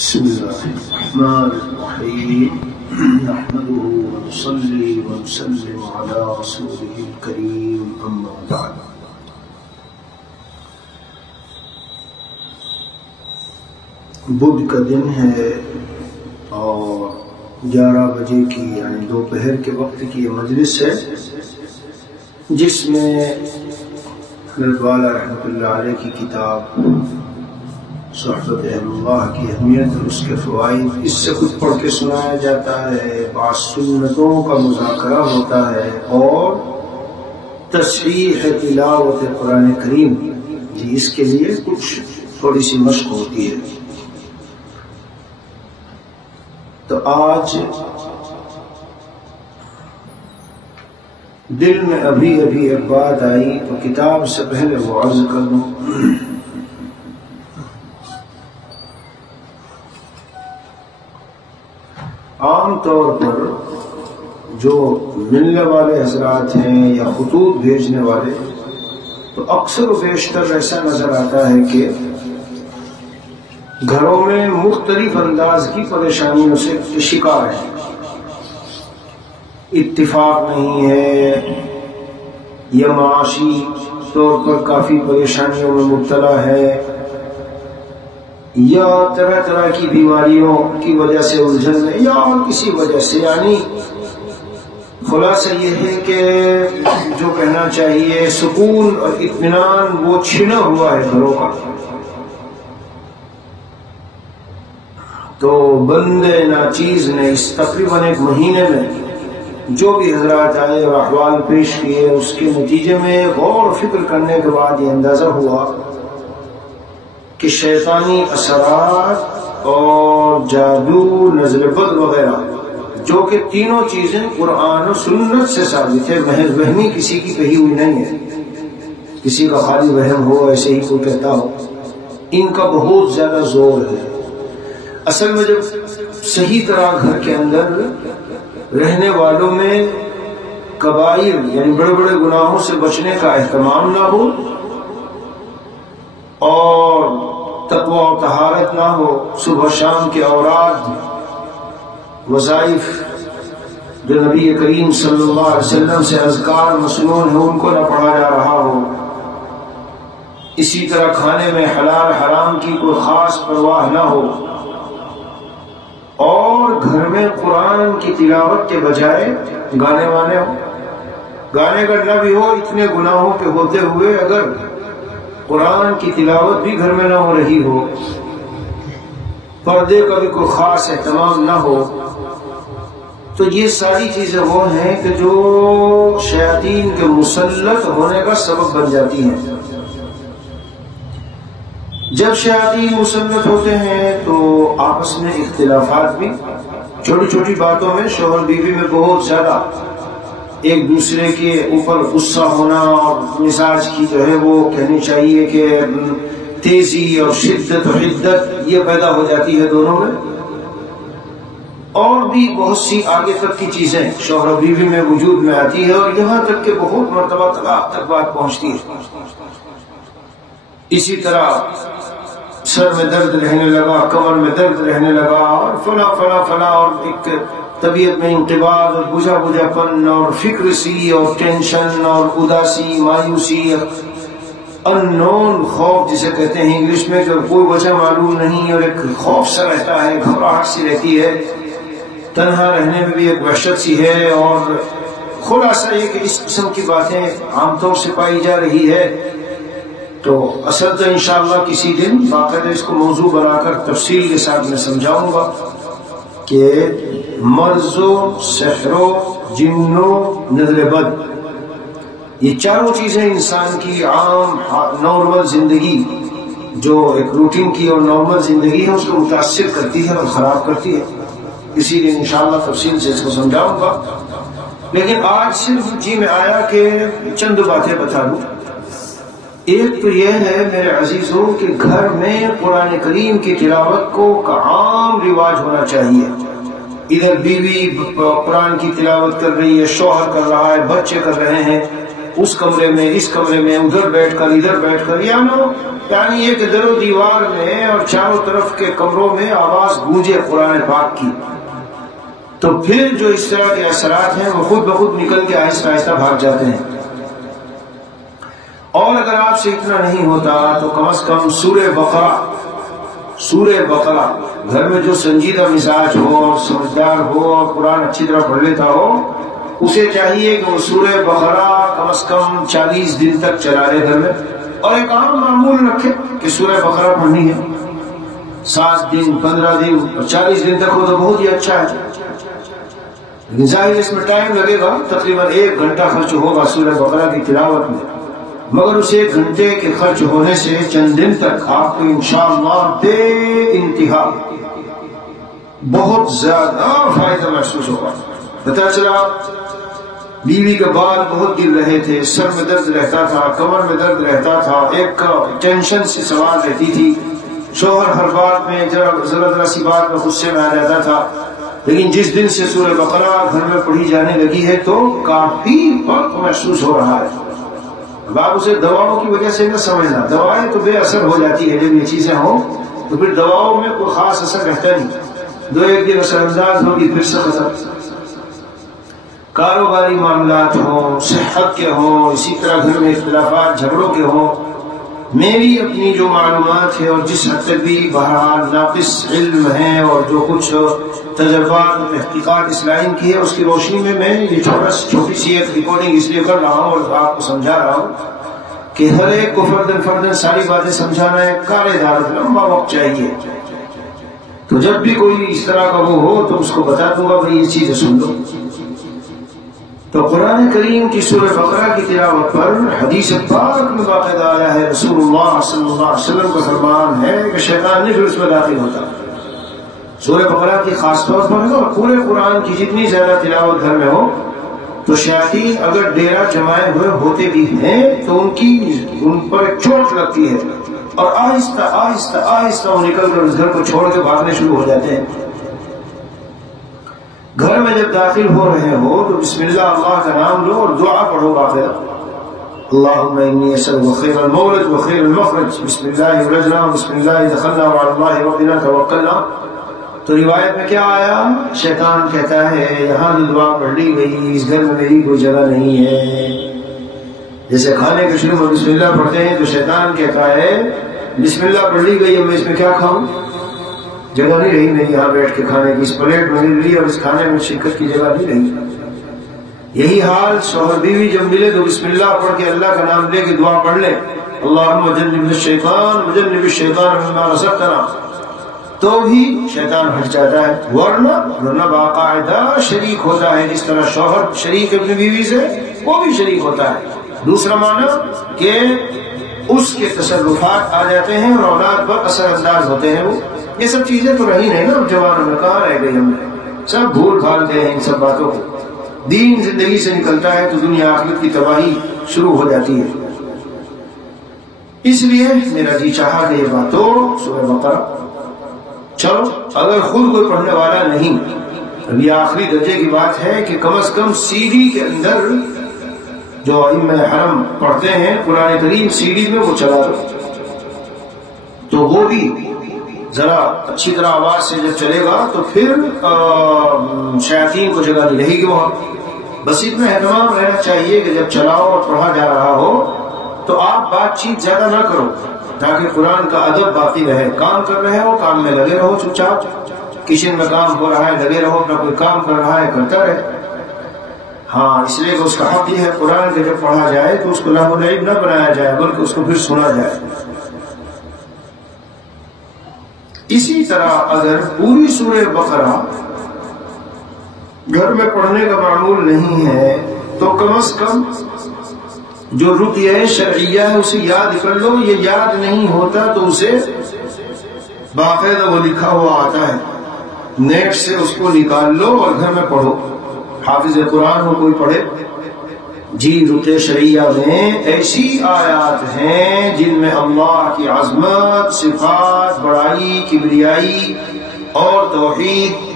بسم الله الرحمن الرحيم نحمده ونصلي ونسلم على رسوله الكريم أما بعد بدھ کا دن ہے اور 11 بجے کی یعنی دوپہر کے وقت کی یہ مجلس ہے جس میں حضرت والا رحمۃ اللہ علیہ کی کتاب صحبت اہل اللہ کی اہمیت اور اس کے فوائد اس سے کچھ پڑھ کے سنایا جاتا ہے، بعض سنتوں کا مذاکرہ ہوتا ہے اور تصحیح تلاوت قرآن کریم اس کے لیے کچھ تھوڑی سی مشق ہوتی ہے۔ تو آج دل میں ابھی ایک بات آئی تو کتاب سے پہلے وہ عرض کر دوں۔ عام طور پر جو ملنے والے حضرات ہیں یا خطوط بھیجنے والے تو اکثر و بیشتر ایسا نظر آتا ہے کہ گھروں میں مختلف انداز کی پریشانیوں سے شکار ہیں، اتفاق نہیں ہے یا معاشی طور پر کافی پریشانیوں میں مبتلا ہے یا طرح طرح کی بیماریوں کی وجہ سے الجھن ہے یا اور کسی وجہ سے، یعنی خلاصہ یہ ہے کہ جو کہنا چاہیے سکون اور اطمینان وہ چھنا ہوا ہے گھروں کا۔ تو بندے ناچیز نے اس تقریباً 1 مہینے میں جو بھی حضرات آئے اور احوال پیش کیے اس کے نتیجے میں غور و فکر کرنے کے بعد یہ اندازہ ہوا کہ شیطانی اثرات اور جادو، نزل بد وغیرہ جو کہ تینوں چیزیں قرآن و سنت سے ثابت ہے، محض وہمی کسی کی کہی ہوئی نہیں ہے، کسی کا خالی وہم ہو ایسے ہی کوئی کہتا ہو، ان کا بہت زیادہ زور ہے۔ اصل میں جب صحیح طرح گھر کے اندر رہنے والوں میں کبائر یعنی بڑے بڑے گناہوں سے بچنے کا اہتمام نہ ہو اور تقوی و طہارت نہ ہو، صبح شام کے اوراد وظائف جو نبی کریم صلی اللہ علیہ وسلم سے اذکار مسنون ہیں ان کو نہ پڑھا جا رہا ہو، اسی طرح کھانے میں حلال حرام کی کوئی خاص پرواہ نہ ہو، اور گھر میں قرآن کی تلاوت کے بجائے گانے وانے ہو، گانے اگر نہ بھی ہو اتنے گناہوں کے ہوتے ہوئے اگر قرآن کی تلاوت بھی گھر میں نہ ہو رہی ہو، پردے کا بھی کوئی خاص اہتمام نہ ہو، تو یہ ساری چیزیں وہ ہیں کہ جو شیاطین کے مسلط ہونے کا سبب بن جاتی ہیں۔ جب شیاطین مسلط ہوتے ہیں تو آپس میں اختلافات بھی، چھوٹی چھوٹی باتوں میں شوہر بیوی میں بہت زیادہ ایک دوسرے کے اوپر غصہ ہونا اور مزاج کی جو ہے وہ کہنی چاہیے کہ تیزی اور شدت و حدت یہ پیدا ہو جاتی ہے دونوں میں، اور بھی بہت سی آگے تک کی چیزیں شوہر بیوی میں وجود میں آتی ہے، اور یہاں تک کہ بہت مرتبہ طلاق تک بات پہنچتی ہے۔ اسی طرح سر میں درد رہنے لگا، کمر میں درد رہنے لگا اور فلاں فلاں فلاں، اور ایک طبیعت میں انقباض اور بجھا پن اور فکر سی اور ٹینشن اور اداسی، مایوسی، ان نون خوف جسے کہتے ہیں انگلش میں، کہ کوئی وجہ معلوم نہیں اور ایک خوف سا رہتا ہے، گھبراہٹ سی رہتی ہے، تنہا رہنے میں بھی ایک وحشت سی ہے، اور خلاصہ یہ کہ اس قسم کی باتیں عام طور سے پائی جا رہی ہے۔ تو اصل تو انشاءاللہ کسی دن باقاعدہ اس کو موضوع بنا کر تفصیل کے ساتھ میں سمجھاؤں گا کہ مرض و سحر و جن و نزل بد یہ چاروں چیزیں انسان کی عام نارمل زندگی جو ایک روٹین کی اور نارمل زندگی ہے اس کو متاثر کرتی ہے اور خراب کرتی ہے۔ اسی لیے انشاءاللہ تفصیل سے اس کو سمجھاؤں گا، لیکن آج صرف جی میں آیا کہ چند باتیں بتا دوں۔ ایک تو یہ ہے میرے عزیزوں کہ گھر میں قرآن کریم کی تلاوت کو کا عام رواج ہونا چاہیے۔ ادھر بیوی قرآن کی تلاوت کر رہی ہے، شوہر کر رہا ہے، بچے کر رہے ہیں، اس کمرے میں اس کمرے میں ادھر بیٹھ کر ادھر بیٹھ کر یعنی ایک در و دیوار میں اور چاروں طرف کے کمروں میں آواز گونجے قرآن پاک کی، تو پھر جو اس طرح کے اثرات ہیں وہ خود بخود نکل کے آہستہ آہستہ بھاگ جاتے ہیں۔ اور اگر آپ سے اتنا نہیں ہوتا تو کم از کم سورہ بقرہ گھر میں جو سنجیدہ مزاج ہو اور سمجھدار ہو اور قرآن اچھی طرح پڑھ لیتا ہو، اسے چاہیے کہ وہ سورہ بقرہ کم از کم 40 دن تک چلا لے گھر میں، اور ایک عام معمول رکھے کہ سورہ بقرہ پڑھنی ہے 7 دن 15 دن اور 40 دن تک ہو تو بہت ہی اچھا ہے۔ لیکن ظاہر اس میں ٹائم لگے گا، تقریباً 1 گھنٹہ خرچ ہوگا سورہ بقرہ کی تلاوت میں، مگر اس 1 گھنٹے کے خرچ ہونے سے چند دن تک آپ کو انشاءاللہ بے انتہا بہت زیادہ فائدہ محسوس ہوگا۔ پتہ چلا بیوی کے بال بہت گر رہے تھے، سر میں درد رہتا تھا، کمر میں درد رہتا تھا، ایک ٹینشن سی سوال رہتی تھی، شوہر ہر بات میں ذرا سی بات میں غصے میں آ جاتا تھا، لیکن جس دن سے سورہ بقرہ گھر میں پڑھی جانے لگی ہے تو کافی فرق محسوس ہو رہا ہے۔ اب آپ اسے دواؤں کی وجہ سے نہ سمجھنا، دوائیں تو بے اثر ہو جاتی ہے جب یہ چیزیں ہوں، تو پھر دواؤں میں کوئی خاص اثر رہتا نہیں، 2-1 دن اثر انداز ہوگی پھر سے ختم۔ کاروباری معاملات ہوں، صحت کے ہوں، اسی طرح گھر میں اختلافات جھگڑوں کے ہوں، میری اپنی جو معلومات ہے اور جس حد تک بھی بہرحال ناقص علم ہے اور جو کچھ تجربات اور تحقیقات اسلام کی ہے اس کی روشنی میں میں یہ چھوٹی سی ایک ریکارڈنگ اس لیے کر رہا ہوں اور آپ کو سمجھا رہا ہوں کہ ہر ایک کو فردن ساری باتیں سمجھانا ہے کارے دار لمبا وقت چاہیے، تو جب بھی کوئی اس طرح کا وہ ہو تو اس کو بتا دوں گا بھائی یہ چیزیں سن لو۔ تو قرآن کریم کی سورہ بقرہ کی تلاوت پر حدیث پاک میں باقاعدہ آیا ہے، رسول اللہ صلی اللہ علیہ وسلم کا فرمان ہے کہ شیطان نہیں پھر اس میں داخل ہوتا۔ سورہ بقرہ کی خاص طور پر اور پورے قرآن کی جتنی زیادہ تلاوت گھر میں ہو تو شیاطین اگر ڈیرا جمائے ہوئے ہوتے بھی ہیں تو ان پر ایک چوٹ لگتی ہے اور آہستہ آہستہ آہستہ وہ نکل کر اس گھر کو چھوڑ کے بھاگنے شروع ہو جاتے ہیں۔ گھر میں جب داخل ہو رہے ہو تو بسم اللہ اللہ کا نام لو اور دعا پڑھو باقاعدہ، اللہم انی اسألک خیر المولد و خیر المخرج، بسم اللہ ولجنا بسم اللہ دخلنا وعلی اللہ ربنا توکلنا۔ تو روایت میں کیا آیا؟ شیطان کہتا ہے یہاں جو دعا پڑھ لی گئی اس گھر میں میری کوئی جگہ نہیں ہے۔ جیسے کھانے کے شروع میں بسم اللہ پڑھتے ہیں تو شیطان کہتا ہے بسم اللہ پڑھ لی گئی اب میں اس میں کیا کھاؤں، جگہ نہیں رہی نہیں یہاں بیٹھ کے کھانے کی، اس پلیٹ میں مل رہی اور اس کھانے میں شرکت کی جگہ نہیں رہی۔ یہی حال شوہر بیوی جب ملے تو بسم اللہ پڑھ کے اللہ کا نام لے کے دعا پڑھ لے، اللہم جنبنا الشیطان وجنب الشیطان مما رزقتنا، تو بھی شیطان ہٹ جاتا ہے، ورنہ باقاعدہ شریک ہوتا ہے، جس طرح شوہر شریک اپنی بیوی سے وہ بھی شریک ہوتا ہے۔ دوسرا معنی کہ اس کے تصرفات آ جاتے ہیں اور اولاد پر اثر انداز ہوتے ہیں۔ وہ یہ سب چیزیں تو رہی نہیں نا اب جوانوں میں، کہاں رہ گئی، ہم نے سب بھول بھال گئے ہیں ان سب باتوں کو۔ دین زندگی سے نکلتا ہے تو دنیا آخرت کی تباہی شروع ہو جاتی ہے۔ اس لیے میرا جی چاہا کہ یہ باتوں سورہ بقرہ چلو اگر خود کوئی پڑھنے والا نہیں، اب یہ آخری درجے کی بات ہے کہ کم از کم سی ڈی کے اندر جو ائمہ حرم پڑھتے ہیں قرآن کریم سی ڈی میں وہ چلا دو، تو وہ بھی ذرا اچھی طرح آواز سے جب چلے گا تو پھر شیاطین کو جگہ نہیں رہے گی وہاں۔ بس اتنا اہتمام رہنا چاہیے کہ جب چلاؤ اور پڑھا جا رہا ہو تو آپ بات چیت زیادہ نہ کرو تاکہ قرآن کا ادب باقی رہے۔ کام کر رہے ہو کام میں لگے رہو، چپ چاپ کچن میں کام ہو رہا ہے لگے رہو، اپنا کوئی کام کر رہا ہے کرتا رہے۔ ہاں اس لیے کہ اس کا حق یہ ہے قرآن کے جب پڑھا جائے تو اس کو لہو و لعب نہ بنایا جائے بلکہ اس کو پھر سنا جائے۔ اسی طرح اگر پوری سورہ بقرہ گھر میں پڑھنے کا معمول نہیں ہے تو کم از کم جو رقیہ شرعیہ ہے اسے یاد کر لو، یہ یاد نہیں ہوتا تو اسے باقاعدہ وہ لکھا ہوا آتا ہے، نیٹ سے اس کو نکال لو اور گھر میں پڑھو۔ حافظ قرآن ہو کوئی پڑھے، جی رقیہ شرعیہ میں ایسی آیات ہیں جن میں اللہ کی عظمت، صفات، بڑائی، کبریائی اور توحید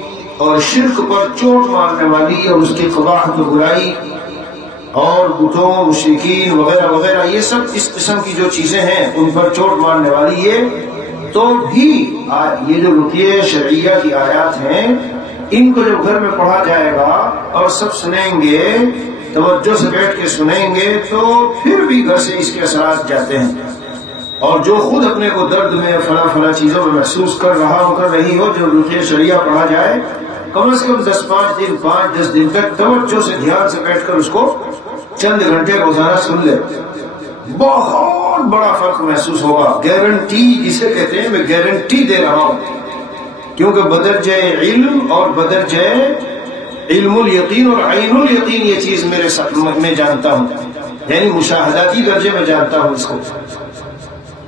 اور شرک پر چوٹ مارنے والی اور اس کی قباحت و برائی اور بتوں مشرکین وغیرہ وغیرہ یہ سب اس قسم کی جو چیزیں ہیں ان پر چوٹ مارنے والی یہ تو بھی یہ جو رقیہ شرعیہ کی آیات ہیں ان کو جب گھر میں پڑھا جائے گا اور سب سنیں گے توجہ سے بیٹھ کے سنیں گے تو پھر بھی گھر سے اس کے اثرات جاتے ہیں. اور جو خود اپنے کو درد میں فلاں فلاں چیزوں میں محسوس کر رہا ہو کر رہی ہو جو رقیہ شرعیہ پڑھا جائے کم از کم 5-10 دن تک توجہ سے دھیان سے بیٹھ کر اس کو چند گھنٹے روزانہ سن لے بہت بڑا فرق محسوس ہوگا. گارنٹی جسے کہتے ہیں میں گارنٹی دے رہا ہوں کیونکہ بدرجہ علم اور بدرجہ علم الیقین اور عین الیقین یہ چیز میرے ساتھ میں جانتا ہوں یعنی مشاہداتی درجے میں جانتا ہوں اس کو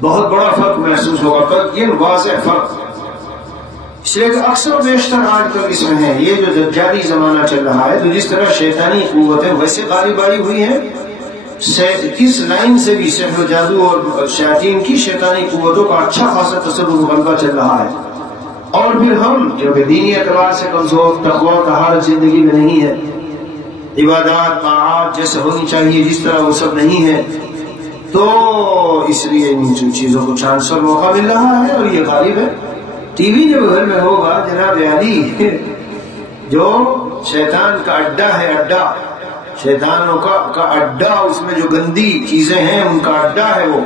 بہت بڑا فرق محسوس ہوگا پر یہ واضح فرق اس لیے کہ اکثر و بیشتر آج کل اس میں ہے یہ جو دجالی زمانہ چل رہا ہے تو جس طرح شیطانی قوتیں ویسے غالب آئی ہوئی ہیں اس لائن سے بھی سحر و جادو اور شیاطین کی شیطانی قوتوں کا اچھا خاصا تصرف غلبہ چل رہا ہے. اور پھر ہم جو کہ دینی اعتبار سے کمزور تقوی و طہارت زندگی میں نہیں ہے عبادات طاعات جیسے ہونی چاہیے جس طرح وہ سب نہیں ہے تو اس لیے ان چیزوں کو چانس اور موقع مل رہا ہے اور یہ غالب ہے. ٹی وی جب گھر میں ہوگا جناب علی جو شیطان کا اڈا ہے اڈا شیطانوں کا اڈا اس میں جو گندی چیزیں ہیں ان کا اڈا ہے وہ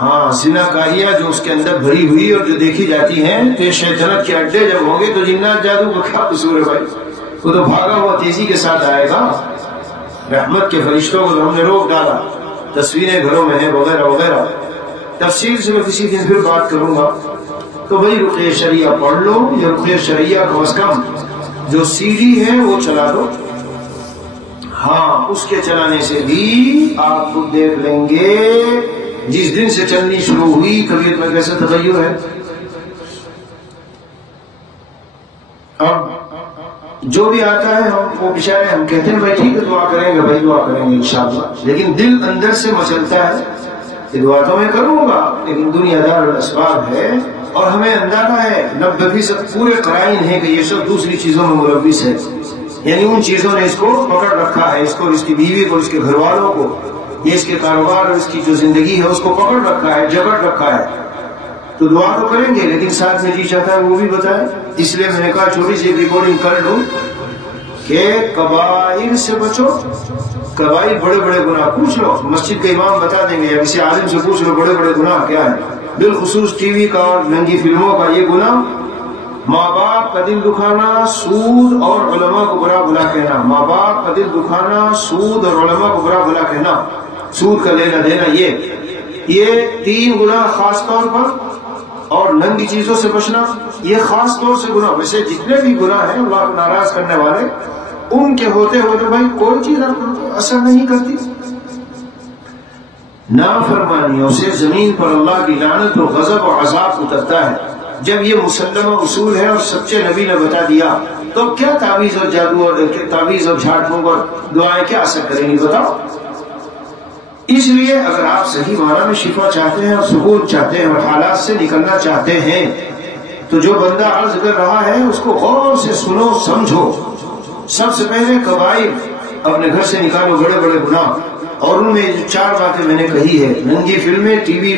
ہاں زنا کاریاں جو اس کے اندر بھری ہوئی اور جو دیکھی جاتی ہیں تو یہ شیطنت کے اڈے جب ہوں گے تو جنات جادو کا کیا قصور ہے بھائی وہ تو بھاگا ہوا تیزی کے ساتھ آئے گا. رحمت کے فرشتوں کو تو ہم نے روک ڈالا تصویریں گھروں میں ہیں وغیرہ وغیرہ تفصیل سے میں کسی دن پھر بات کروں گا. تو بھائی رقیہ شرعیہ پڑھ لو یا رقیہ شرعیہ کم از کم جو سی ڈی ہے وہ چلا دو ہاں اس کے چلانے سے بھی آپ خود دیکھ لیں گے جس دن سے چلنی شروع ہوئی طبیعت میں کیسے تغیر ہے. اب جو بھی آتا ہے ہم وہ بچارے ہم کہتے ہیں بھائی ٹھیک ہے دعا کریں گے بھائی دعا کریں گے انشاءاللہ لیکن دل اندر سے مچلتا ہے کہ دعا تو میں کروں گا لیکن دنیا دار الاسباب ہے اور ہمیں اندازہ ہے 90% پورے قرائن ہیں کہ یہ سب دوسری چیزوں میں ملوث ہے یعنی ان چیزوں نے اس کو پکڑ رکھا ہے اس کو اس کی بیوی کو اس کے گھر والوں کو یہ اس کے کاروبار اور اس کی جو زندگی ہے اس کو پکڑ رکھا ہے جکڑ رکھا ہے. تو دعا تو کریں گے لیکن ساتھ میں جی چاہتا ہے وہ بھی بتائیں. اس لیے میں نے کہا چھوٹی سی ریکارڈنگ کر لوں کہ کبائر سے بچو کبائر بڑے بڑے گناہ پوچھ لو مسجد کے امام بتا دیں گے یا کسی عالم سے پوچھ لو بڑے بڑے گناہ کیا ہے بالخصوص ٹی وی کا اور ننگی فلموں کا یہ گناہ ماں باپ کا دل دکھانا سود اور علماء کو برا بھلا کہنا ماں باپ کا دل دکھانا سود اور علماء کو برا بھلا کہنا سود کا لینا دینا یہ 3 گناہ خاص طور پر اور ننگی چیزوں سے بچنا یہ خاص طور سے گناہ ویسے جتنے بھی گناہ ہیں اللہ کو ناراض کرنے والے ان کے ہوتے ہوتے بھائی کوئی چیز اثر نہیں کرتی. نافرمانیوں سے زمین پر اللہ کی لعنت اور غضب اور عذاب اترتا ہے. جب یہ مسلمہ اصول ہے اور سچے نبی نے بتا دیا تو کیا تعویذ اور جادو اور تعویذ اور جھاڑ پھونک اور دعائیں کیا اثر کریں گی بتاؤ. اس لیے اگر آپ صحیح معنی میں شفا چاہتے ہیں اور سکون چاہتے ہیں اور حالات سے نکلنا چاہتے ہیں تو جو بندہ عرض کر رہا ہے اس کو غور سے سنو سمجھو. سب سے پہلے کبائر اپنے گھر سے نکالو بڑے بڑے گناہ اور ان میں 4 باتیں میں نے کہی ہے ننگی فلمیں ٹی وی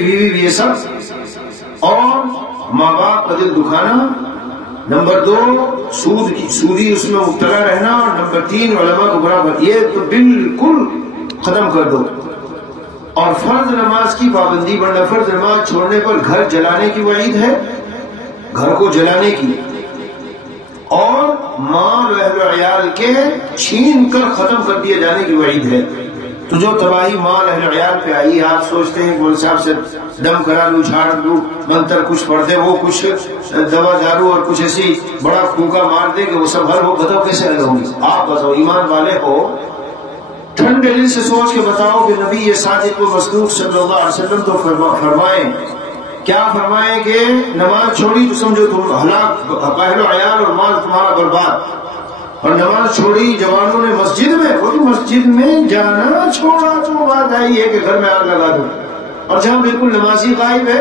یہ سب اور ماں باپ کا دل دکھانا نمبر 2 سودی اس میں مبتلا رہنا اور نمبر 3 علماء کو برابر یہ تو بالکل ختم کر دو. اور فرض نماز کی پابندی ورنہ فرض نماز چھوڑنے پر گھر جلانے کی وعید ہے گھر کو جلانے کی اور مال و اہل و عیال کے چھین کر ختم کر دیے جانے کی وعید ہے. تو جو تباہی مال اہل و عیال پہ آئی آپ سوچتے ہیں مول صاحب سے دم کرا لوں جھاڑ لوں منتر کچھ پڑھ دے وہ کچھ دوا دارو اور کچھ ایسی بڑا پھونکا مار دے کہ وہ سب حل ہو بتاؤ کیسے حل ہوں گی. آپ بتاؤ ایمان والے ہو ٹھنڈے دل سے سوچ کے بتاؤ کہ نبی یہ صادق و مصدوق صلی اللہ علیہ وسلم تو فرمائیں کیا فرمائیں کہ نماز چھوڑی تو سمجھو تم ہلاک اہل و عیال اور مال تمہارا برباد. اور نماز چھوڑی جوانوں نے مسجد میں کوئی مسجد میں جانا چھوڑا تو بات آئی ہے کہ گھر میں آگ لگا دو. اور جہاں بالکل نمازی غائب ہے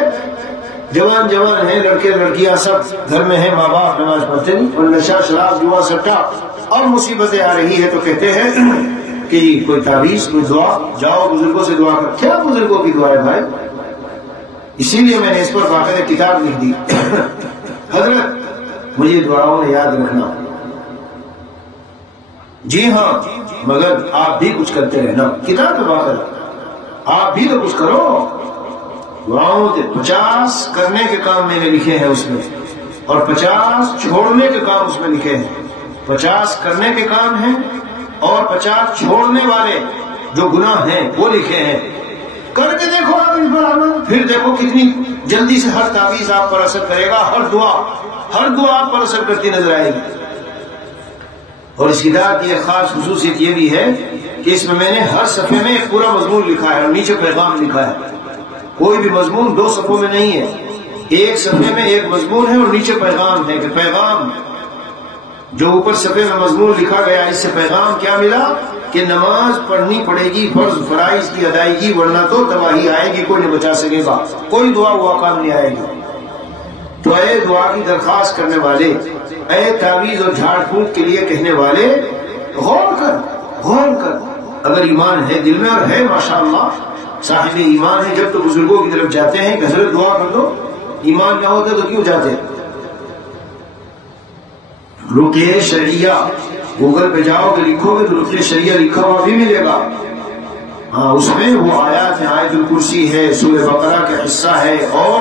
جوان ہیں لڑکے لڑکیاں سب گھر میں ہیں ماں باپ نماز پڑھتے نہیں اور نشہ شراب جوا سٹا اور مصیبتیں آ رہی ہے تو کہتے ہیں کہ کوئی تعویذ کوئی دعا، جاؤ بزرگوں سے دعا کر، کیا بزرگوں کی دعا ہے بھائی؟ اسی لیے میں نے اس پر باقاعدہ کتاب لکھ دی حضرت مجھے دعاؤں میں یاد رکھنا، جی ہاں مگر آپ بھی کچھ کرتے رہنا، کتاب میں باقاعدہ آپ بھی تو کچھ کرو، دعاؤں کے 50 کرنے کے کام میں نے لکھے ہیں اس میں، اور 50 چھوڑنے کے کام اس میں لکھے ہیں۔ 50 کرنے کے کام ہیں اور 50 چھوڑنے والے جو گناہ ہیں وہ لکھے ہیں، کر کے دیکھو آپ اس پر عمل، پھر دیکھو کتنی جلدی سے ہر تعویذ آپ پر اثر کرے گا، ہر دعا آپ پر اثر کرتی نظر آئے گی۔ اور اس کتاب کی ایک خاص خصوصیت یہ بھی ہے کہ اس میں نے ہر صفحے میں ایک پورا مضمون لکھا ہے اور نیچے پیغام لکھا ہے، کوئی بھی مضمون 2 صفحوں میں نہیں ہے، ایک صفحے میں ایک مضمون ہے اور نیچے پیغام ہے، کہ پیغام جو اوپر صفحے میں مضمون لکھا گیا اس سے پیغام کیا ملا کہ نماز پڑھنی پڑے گی، فرض فرائض کی ادائیگی، ورنہ تو تباہی آئے گی، کوئی نہیں بچا سکے گا، کوئی دعا ہوا کام نہیں آئے گی۔ تو اے دعا کی درخواست کرنے والے، اے تعویذ اور جھاڑ پھونک کے لیے کہنے والے، غور کر، اگر ایمان ہے دل میں اور ہے ماشاءاللہ صاحب ایمان ہے، جب تو بزرگوں کی طرف جاتے ہیں کہ حضرت دعا کر دو، ایمان نہ ہوتا تو کیوں جاتے؟ رقیہ شرعیہ گوگل پہ جاؤ کہ لکھو گے تو رقیہ شرعیہ لکھا ہوا بھی ملے گا، ہاں اس میں وہ آیات ہیں، آیت الکرسی ہے، سورہ بقرہ کا حصہ ہے، اور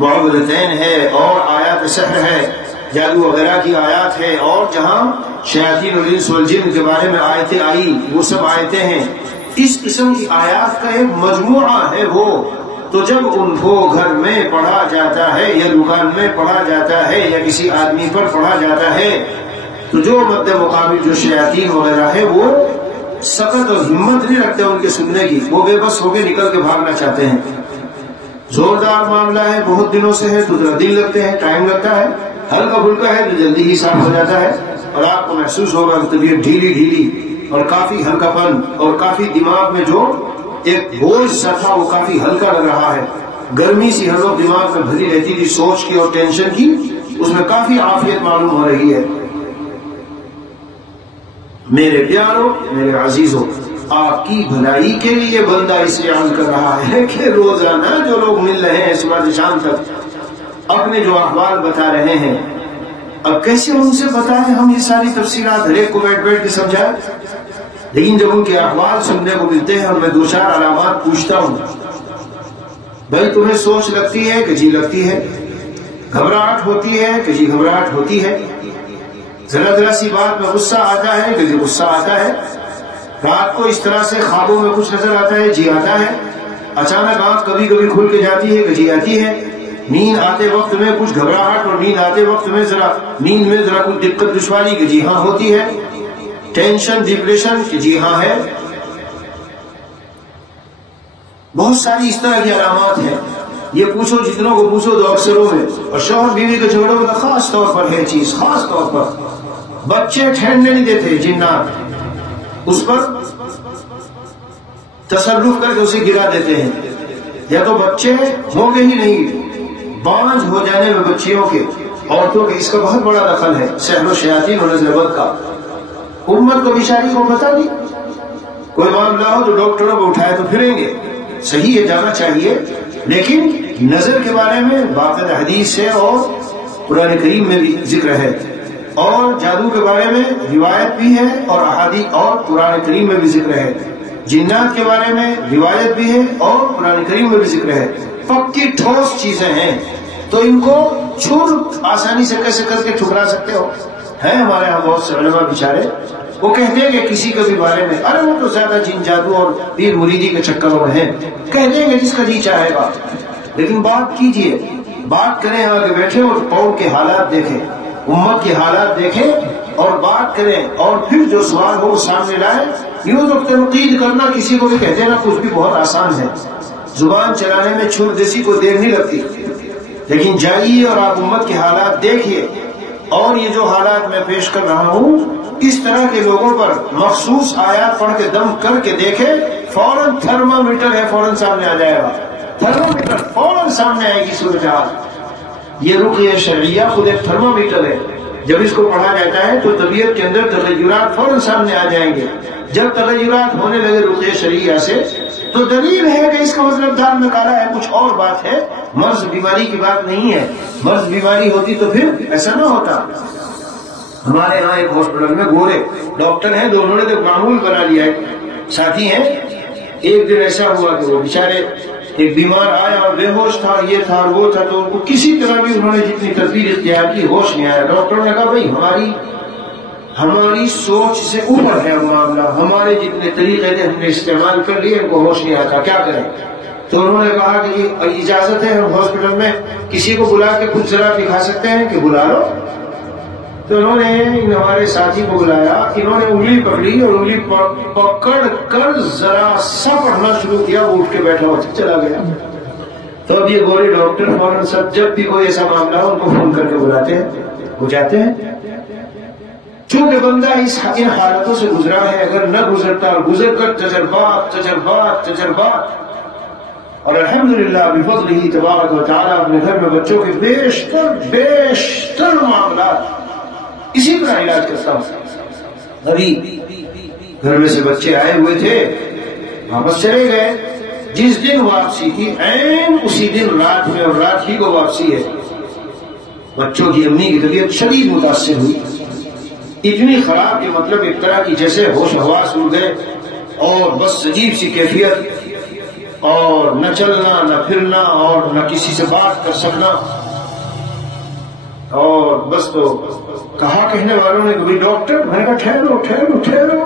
معوذتین ہے، اور آیات سحر ہے، جادو وغیرہ کی آیات ہے، اور جہاں شیاطین الانس والجن کے بارے میں آیتیں آئی وہ سب آیتیں ہیں، اس قسم کی آیات کا ایک مجموعہ ہے وہ۔ تو جب ان کو گھر میں پڑھا جاتا ہے یا دکان میں پڑھا جاتا ہے یا کسی آدمی پر پڑھا جاتا ہے تو جو مد مقابل جو شیاطین وغیرہ ہے وہ سخت اور ہمت نہیں رکھتے ان کے سننے کی، وہ بے بس ہو کے نکل کے بھاگنا چاہتے ہیں۔ زوردار معاملہ ہے، بہت دنوں سے ہے تو ذرا دن لگتے ہیں، ٹائم لگتا ہے، ہلکا پھلکا ہے تو جلدی ہی صاف ہو جاتا ہے، اور آپ کو محسوس ہوگا کہ طبیعت ڈھیلی اور کافی ہلکا پن اور کافی دماغ میں جو ایک بوجھ سا تھا وہ کافی ہلکا لگ رہا ہے، گرمی سی ہر وقت دماغ میں بھری رہتی تھی سوچ کی اور ٹینشن کی، اس میں کافی عافیت معلوم ہو رہی ہے۔ میرے پیاروں، میرے عزیزوں، آپ کی بھلائی کے لیے بندہ اس لیے عرض کر رہا ہے کہ روزانہ جو لوگ مل رہے ہیں صبح سے شام تک اپنے جو احوال بتا رہے ہیں، اب کیسے ان سے بتائیں ہم یہ ساری تفصیلات، ہر ایک کو بیٹھ کے سمجھائیں، لیکن جب ان کے احوال سننے کو ملتے ہیں اور میں 2-4 علامات پوچھتا ہوں، بھائی تمہیں سوچ لگتی ہے کہ جی لگتی ہے، گھبراہٹ ہوتی ہے کہ جی گھبراہٹ ہوتی ہے، ذرا سی بات میں غصہ آتا ہے کہ جی غصہ آتا ہے، رات کو اس طرح سے خوابوں میں کچھ نظر آتا ہے، جی آتا ہے، اچانک آنکھ کبھی کھل کے جاتی ہے کہ جی آتی ہے، نیند آتے وقت میں کچھ گھبراہٹ اور نیند آتے وقت میں نیند میں ذرا کچھ دقت دشواری کہ جی ہاں ہوتی ہے، ٹینشن ڈپریشن کہ جی ہاں ہے، بہت ساری اس طرح کی علامات ہیں۔ یہ پوچھو جتنوں کو پوچھو تو اکثروں میں، اور شوہر بیوی کے جھگڑوں میں خاص طور پر ہے چیز، خاص طور پر بچے ٹھہرنے نہیں دیتے، جنات اس پر تصرف کر کے اسے گرا دیتے ہیں، یا تو بچے ہوں گے ہی نہیں، بانجھ ہو جانے میں بچیوں کے، عورتوں کے، اس کا بہت بڑا دخل ہے، سحر و شیاطین اور نظر بد کا۔ امت کو بیچاری کو پتہ نہیں، کوئی معاملہ ہو تو ڈاکٹروں کو اٹھائے تو پھریں گے، صحیح ہے جانا چاہیے، لیکن نظر کے بارے میں باقاعدہ حدیث ہے اور قرآن کریم میں بھی ذکر ہے، اور جادو کے بارے میں روایت بھی ہے اور احادیث اور قرآن کریم میں بھی ذکر ہے، جنات کے بارے میں روایت بھی ہے اور قرآن کریم میں بھی ذکر ہے، پکی ٹھوس چیزیں ہیں، تو ان کو چھوڑ آسانی سے کیسے کر کے ٹھکرا سکتے ہو؟ ہے ہمارے یہاں بہت سے علماء بیچارے وہ کہتے ہیں کہ کسی کے بھی بارے میں، ارے وہ تو زیادہ جن جادو اور پیر مریدی کے چکروں میں ہیں، کہہ دیں گے جس کا جی چاہے گا، لیکن بات کیجئے، بات کریں، آگے بیٹھے اور قوم کے حالات دیکھیں، امت کے حالات دیکھیں اور بات کریں، اور پھر جو سوال ہو وہ سامنے لائیں۔ یوں تو تنقید کرنا کسی کو بھی کہتے ہیں نا، کچھ بھی بہت آسان ہے، زبان چلانے میں چھوٹ جیسی کو دیر نہیں لگتی، لیکن جائیے اور آپ امت کے حالات دیکھیے، اور یہ جو حالات میں پیش کر رہا ہوں اس طرح کے لوگوں پر مخصوص آیات پڑھ کے دم کر کے دیکھے، فوراً تھرمامیٹر ہے، فوراً سامنے آ جائے گا، تھرمامیٹر فوراً سامنے آئے گی صورتحال۔ یہ رقیہ شرعیہ خود ایک تھرمامیٹر ہے، جب اس کو پڑھا جاتا ہے تو طبیعت کے اندر تغیرات فوراً سامنے آ جائیں گے، جب تغیرات ہونے لگے رقیہ شرعیہ سے تو دلیل ہے کہ اس کا مطلب دال میں کالا ہے، کچھ اور بات ہے، مرض بیماری کی بات نہیں ہے۔ مرض بیماری ہوتی تو پھر ایسا نہ ہوتا۔ ہمارے یہاں ایک ہاسپٹل میں گورے ڈاکٹر ہیں، دونوں نے تو معمول بنا لیا ہے، ساتھی ہیں۔ ایک دن ایسا ہوا کہ وہ بیچارے ایک بیمار آیا اور بے ہوش تھا، یہ تھا اور وہ تھا، تو ان کو کسی طرح بھی انہوں نے جتنی تدبیر اختیار کی ہوش نہیں آیا۔ ڈاکٹر نے کہا بھائی ہماری سوچ سے اوپر ہے معاملہ، ہمارے جتنے طریقے ہم نے استعمال کر لیے، ان کو ہوش نہیں آتا، کیا کریں؟ تو انہوں نے کہا کہ اجازت ہے ہم ہاسپٹل میں کسی کو بلا کے کچھ ذرا دکھا سکتے ہیں کہ بلا لو؟ تو انہوں نے ہمارے ساتھی کو بلایا، انہوں نے انگلی پکڑی اور انگلی پکڑ کر ذرا سا پڑھنا شروع کیا، وہ اٹھ کے بیٹھا ہوا چلا گیا۔ تو اب یہ گورے ڈاکٹر فوراً سب جب بھی کوئی ایسا معاملہ ہو ان کو فون کر کے بلاتے ہیں، وہ جاتے ہیں۔ چونکہ بندہ ان حالتوں سے گزرا ہے، اگر نہ گزرتا اور گزر کر تجربات اور الحمدللہ بفضلہ تبارک و تعالیٰ اپنے گھر میں بچوں کے بیشتر معاملات اسی طرح علاج کرتا ہوں۔ ابھی گھر میں سے بچے آئے ہوئے تھے، واپس چلے گئے، جس دن واپسی تھی عین اسی دن رات میں، اور رات ہی کو واپسی ہے، بچوں کی امی کی طبیعت شدید متاثر ہوئی، اتنی خراب کہ مطلب ایک طرح کی جیسے ہوش حواس اڑ گئے، اور بس عجیب سی کیفیت، اور نہ چلنا نہ پھرنا اور نہ کسی سے بات کر سکنا، اور بس تو کہا کہنے والوں نے کہ ڈاکٹر، میں نے کہا ٹھہرو،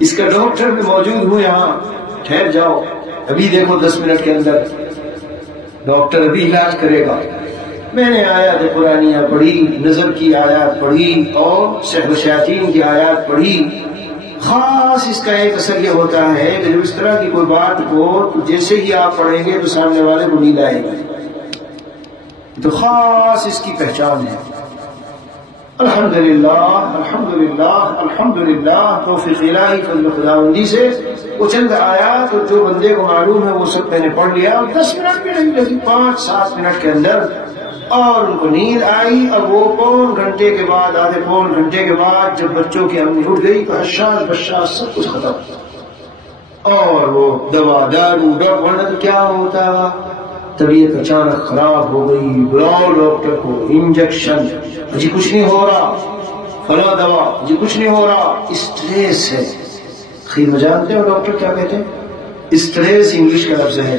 اس کا ڈاکٹر بھی موجود ہوں یہاں، ٹھہر جاؤ، ابھی دیکھو 10 منٹ کے اندر ڈاکٹر ابھی علاج کرے گا۔ میں نے آیات قرآنیہ پڑھی، نظر کی آیات پڑھی اور سحر شیاطین کی آیات پڑھی۔ خاص اس کا ایک اثر یہ ہوتا ہے کہ جب اس طرح کی کوئی بات ہو تو جیسے ہی آپ پڑھیں گے تو سامنے والے کو نیند آئے گی، تو خاص اس کی پہچان ہے۔ الحمدللہ توفیق الہی، فضل خداوندی سے وہ چند آیات اور جو بندے کو معلوم ہے وہ سب میں نے پڑھ لیا، 10 منٹ بھی نہیں لگی، 5-7 منٹ کے اندر، اور ان کو نیند آئی۔ اب وہ پون گھنٹے کے بعد، آدھے پون گھنٹے کے بعد جب بچوں کی امی اٹھ گئی تو حشاش بشاش سب کچھ ختم، اور وہ دوا دارو ورنہ تو کیا ہوتا، طبیعت اچانک خراب ہو گئی، بلاؤ ڈاکٹر کو، انجیکشن، جی کچھ نہیں ہو رہا، فلاں دوا، جی کچھ نہیں ہو رہا، اسٹریس ہے۔ خیر میں جانتے ہو ڈاکٹر کیا کہتے ہیں؟ اسٹریس انگلش کا لفظ ہے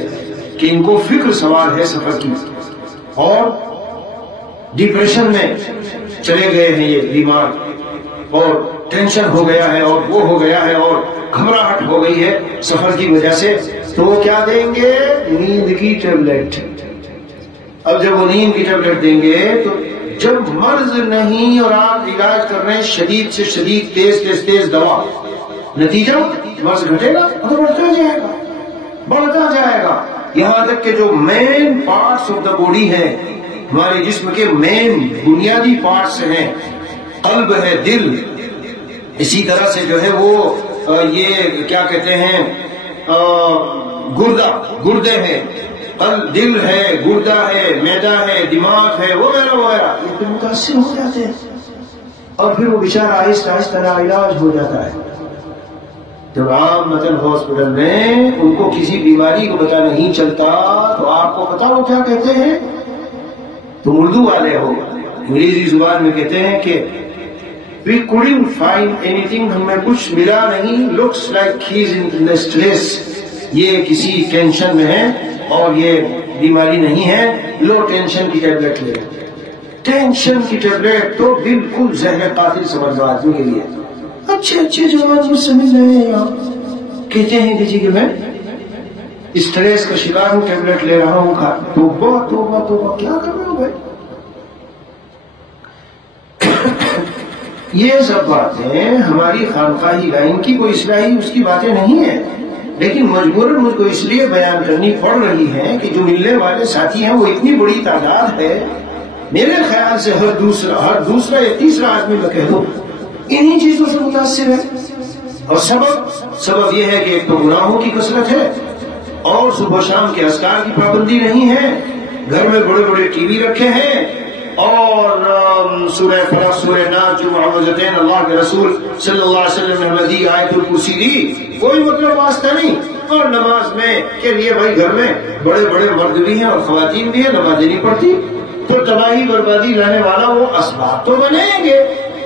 کہ ان کو فکر سوار ہے سفر کی، اور ڈپریشن میں چلے گئے ہیں یہ بیمار، اور ٹینشن ہو گیا ہے، اور وہ ہو گیا ہے، اور گھبراہٹ ہو گئی ہے سفر کی وجہ سے، تو وہ کیا دیں گے؟ نیند کی ٹیبلٹ۔ اب جب وہ نیند کی ٹیبلٹ دیں گے تو جب مرض نہیں اور آپ علاج کر رہے ہیں شدید سے شدید تیز دوا، نتیجہ مرض گھٹے گا تو بڑھتا جائے گا، یہاں تک کہ جو main parts of the body ہیں، ہمارے جسم کے مین بنیادی پارٹس ہیں، قلب ہے، دل، اسی طرح سے جو ہے وہ یہ کیا کہتے ہیں، گردے ہیں، دل ہے، گردہ ہے، معدہ ہے، دماغ ہے، وغیرہ وغیرہ، یہ تو متاثر ہو جاتے ہیں، اور پھر وہ بیچارہ آہستہ آہستہ لاعلاج ہو جاتا ہے۔ جب عام مثلاً ہاسپٹل میں ان کو کسی بیماری کو پتہ نہیں چلتا تو آپ کو پتا وہ کیا کہتے ہیں؟ تم اردو والے ہو، انگریزی زبان میں کہتے ہیں کہ we couldn't find anything، ہمیں کچھ ملا نہیں، looks like he's in stress، یہ کسی ٹینشن میں ہے اور یہ بیماری نہیں ہے، لو ٹینشن کی ٹیبلٹ لے۔ ٹینشن کی ٹیبلٹ تو بالکل زہر قاتل سمجھ لو آدمی کے لیے۔ اچھے جواب مجھ سے مل رہے ہیں، آپ کہتے ہیں کہ جی کہ میں اسٹریس کا شکار ہوں، ٹیبلٹ لے رہا ہوں، توبہ کیا کر رہے ہو بھائی؟ یہ سب باتیں ہماری خانقاہی لائن کی کوئی اصلاحی اس کی باتیں نہیں ہیں، لیکن مجبوراً مجھ کو اس لیے بیان کرنی پڑ رہی ہے کہ جو ملنے والے ساتھی ہیں وہ اتنی بڑی تعداد ہے، میرے خیال سے ہر دوسرا یا تیسرا آدمی میں کہہ دوں انہی چیزوں سے متاثر ہے، اور سبب یہ ہے کہ ایک تو گناہوں کی کثرت ہے، اور صبح شام کے اذکار کی پابندی نہیں ہے، گھر میں بڑے بڑے ٹی وی رکھے ہیں، اور سورہ فلق، سورہ ناس، جو معوذتین اللہ کے رسول صلی اللہ علیہ وسلم نے ہمیں دی، آیت الکرسی دی، کوئی مطلب واسطہ نہیں۔ اور نماز میں کے لیے بھائی گھر میں بڑے بڑے مرد بھی ہیں اور خواتین بھی ہیں، نمازیں نہیں پڑھتی تو تباہی بربادی لانے والا وہ اسباب تو بنیں گے،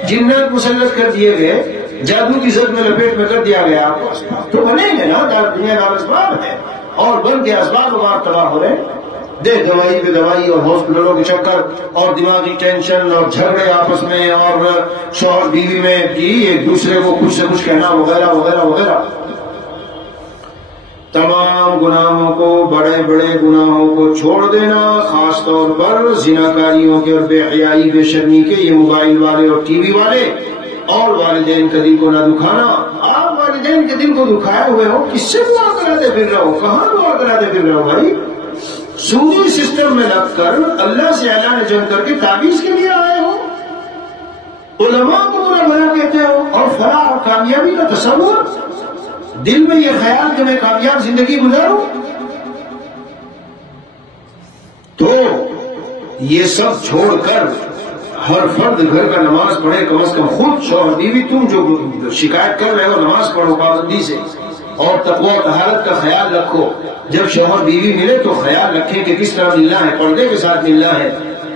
جنات مسلط کر دیے گئے، جادو کی زد میں لپیٹ میں کر دیا گیا، آپ کو اسباب تو بنیں گے نا، دنیا دار اسباب ہے اور بن کے اسباب وباب تباہ ہو رہے ہیں۔ دیکھ دوائی پہ دوائی اور ہاسپٹلوں کے چکر اور دماغی ٹینشن اور جھگڑے آپس میں اور شوہر بیوی میں ایک دوسرے کو کچھ سے کچھ کہنا وغیرہ وغیرہ وغیرہ۔ تمام گناہوں کو، بڑے بڑے گناہوں کو چھوڑ دینا، خاص طور پر زناکاریوں کے اور بے حیائی بے شرمی کے یہ موبائل والے اور ٹی وی والے، اور والدین کا دل کو نہ دکھانا۔ آپ والدین کے دل کو دکھائے ہوئے ہو، کس سے دعا کراتے پھر رہے ہو؟ کہاں دعا کراتے پھر رہے ہو بھائی؟ سودی سسٹم میں لگ کر اللہ سے اعلان جنگ کر کے تعویذ کے لیے آئے ہو، علماء کو برا بھلا کہتے ہو، اور فلاح اور کامیابی کا تصور، دل میں یہ خیال کہ میں کامیاب زندگی گزاروں۔ تو یہ سب چھوڑ کر ہر فرد گھر کا نماز پڑھے، کم از کم خود شوہر بیوی تم جو شکایت کر رہے ہو نماز پڑھو پابندی سے، اور تقوی و طہارت کا خیال رکھو۔ جب شوہر بیوی ملے تو خیال رکھیں کہ کس طرح ملنا ہے، پردے کے ساتھ ملنا ہے،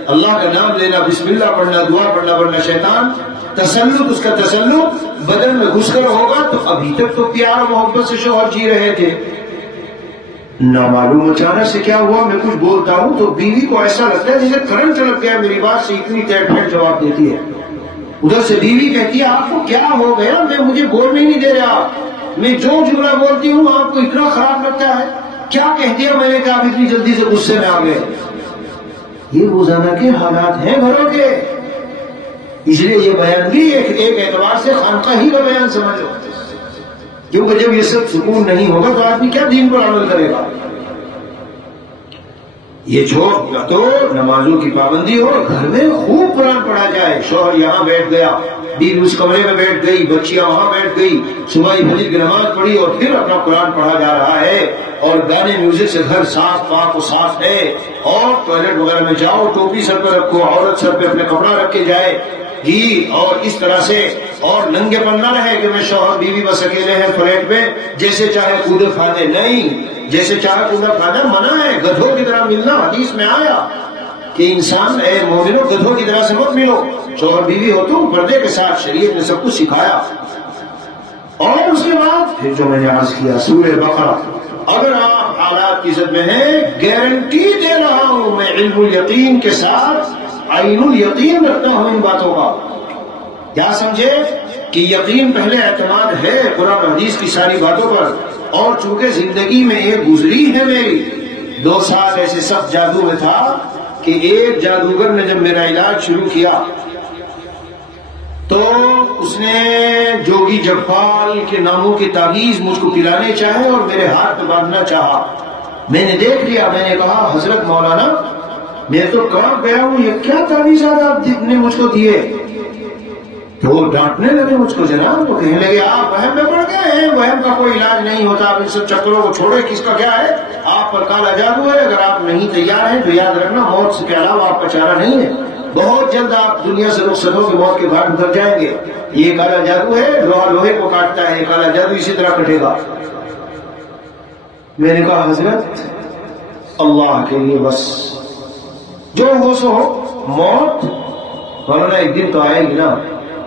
اللہ کا نام لینا، بسم اللہ پڑھنا، دعا پڑھنا، ورنہ شیطان تسلط، اس کا تسلط بدن میں گھس کر ہوگا۔ تو ابھی تک تو پیار و محبت سے شوہر جی رہے تھے، نامعلوم اچانک سے کیا ہوا، میں کچھ بولتا ہوں تو بیوی کو ایسا لگتا ہے جیسے کرنٹ لگ گیا، میری بات سے اتنی تیٹ پھیٹ جواب دیتی ہے۔ ادھر سے بیوی کہتی ہے آپ کو کیا ہو گیا، میں مجھے بولنے نہیں دے رہا، میں جو جملہ بولتی ہوں آپ کو اتنا خراب لگتا ہے، کیا کہہ دیا میں نے کہ آپ اتنی جلدی سے غصے میں آ گئے۔ یہ روزانہ کے حالات ہیں گھروں کے، اس لیے یہ بیان بھی ایک اعتبار سے خانقاہ ہی کا بیان سمجھ لو، کیونکہ جب یہ سب سکون نہیں ہوگا تو آدمی کیا دین پر عمل کرے گا۔ یہ چھوڑ تو نمازوں کی پابندی ہو، گھر میں خوب قرآن پڑھا جائے، شوہر یہاں بیٹھ گیا، بیوی اس کمرے میں بیٹھ گئی، بچیاں وہاں بیٹھ گئی، صبح فجر کی نماز پڑھی اور پھر اپنا قرآن پڑھا جا رہا ہے، اور گانے میوزک سے گھر صاف پاک و صاف ہے، اور ٹوائلٹ وغیرہ میں جاؤ ٹوپی سر پہ رکھو، عورت سر پہ اپنے کپڑا رکھ کے جائے جی، اور اس طرح سے، اور ننگے پن نہ رہے کہ میں شوہر بیوی بس اکیلے ہیں فلیٹ میں، جیسے چاہے کودے پھاندے، نہیں، جیسے چاہے کودے پھاندے منع ہے، گدھوں کی طرح ملنا حدیث میں آیا کہ انسان اے مومنو گدھوں کی طرح سے مت ملو، شوہر بیوی ہو تم پردے کے ساتھ، شریعت نے سب کچھ سکھایا۔ اور اس کے بعد پھر جو میں نے عرض کیا سورہ بقرہ، اگر آپ حالات کی عزت میں ہیں، گارنٹی دے رہا ہوں میں علم الیقین کے ساتھ، عین الیقین رکھتا ہوں ان باتوں کا۔ کیا سمجھے کہ یقین پہلے اعتماد ہے قرآن حدیث کی ساری باتوں پر، اور چونکہ زندگی میں ایک گزری ہے میری 2 سال ایسے سخت جادو میں تھا کہ ایک جادوگر نے جب میرا علاج شروع کیا تو اس نے جوگی جگپال کے ناموں کی تعویذ مجھ کو پلانے چاہے اور میرے ہاتھ میں باندھنا چاہا۔ میں نے دیکھ لیا، میں نے کہا حضرت مولانا میں تو کہاں گیا ہوں، یہ کیا تعویذات آپ نے مجھ کو دیے؟ تو وہ ڈانٹنے لگے مجھ کو، جناب وہ کہنے لگے آپ وہم میں پڑ گئے ہیں، وہم کا کوئی علاج نہیں ہوتا، آپ ان سب چکروں کو چھوڑے، کس کا کیا ہے، آپ پر کالا جادو ہے، اگر آپ نہیں تیار ہیں تو یاد رکھنا موت سے کے علاوہ آپ کا چارہ نہیں ہے، بہت جلد آپ دنیا سے رخصت ہو کے موت کے گھاٹ اتر جائیں گے، یہ کالا جادو ہے، لوہا لوہے کو کاٹتا ہے، یہ کالا جادو اسی طرح کٹے گا۔ میں نے کہا حضرت اللہ کے لیے بس جو ہو سو ہو، موت مولانا ایک دن تو آئے گی نا،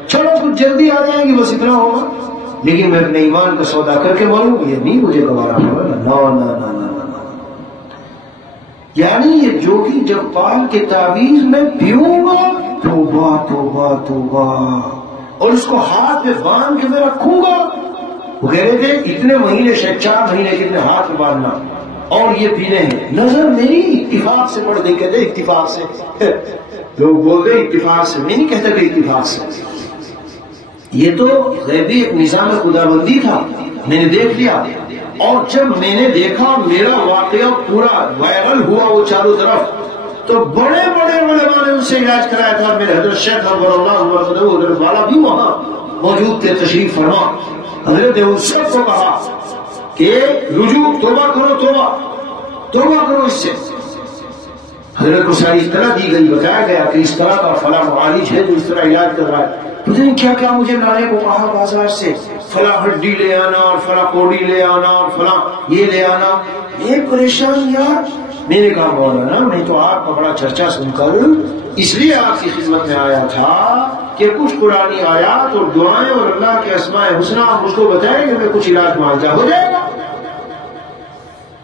چلو کچھ جلدی آ جائے گی، بس اتنا ہوگا، لیکن میں اپنے ایمان کا سودا کر کے مروں، یہ نہیں مجھے گوارا ہوگا نا۔ یعنی یہ جوگی جگپال کے تعویذ میں پیوں گا، توبہ توبہ توبہ، اور اس کو ہاتھ میں باندھ کے میں رکھوں گا۔ وہ کہہ رہے تھے اتنے مہینے شاید 4 مہینے کتنے ہاتھ میں باندھنا، اور یہ پینے ہیں، نظر میری اتفاق سے پڑھ دے، کہتے اتفاق سے، لوگ بول رہے اتفاق سے، میں نہیں کہتا کہ اتفاق سے، یہ تو غیبی ایک نظام خداوندی تھا، میں نے دیکھ لیا، اور جب میں نے دیکھا میرا واقعہ پورا وائرل ہوا وہ چاروں طرف، تو بڑے بڑے علماء نے ان سے علاج کرایا تھا، میرے حضرت شیخ نور اللہ مرتضی حضرت والا بھی وہاں موجود تھے، تشریف فرما، حضرت نے ان سب کو کہا کہ رجوع، توبہ کرو، توبہ کرو اس سے۔ حضرت کو ساری اطلاع دی گئی، بتایا گیا کہ اس طرح کا فلاں معالج ہے جو اس طرح علاج کر رہا ہے. پتہ نہیں کیا کیا مجھے لانے کو کہا بازار سے، فلاں ہڈی لے آنا اور فلاں کوڑی لے آنا اور فلاں یہ لے آنا. یہ پریشان یار. میں نے کہا مولانا میں تو آپ کا بڑا چرچا سن کر اس لیے آپ کی خدمت میں آیا تھا کہ کچھ قرآنی آیات اور دعائیں اور اللہ کے اسماء حسنہ آپ مجھ کو بتائیں کہ میں کچھ علاج معالجہ ہو جائے گا.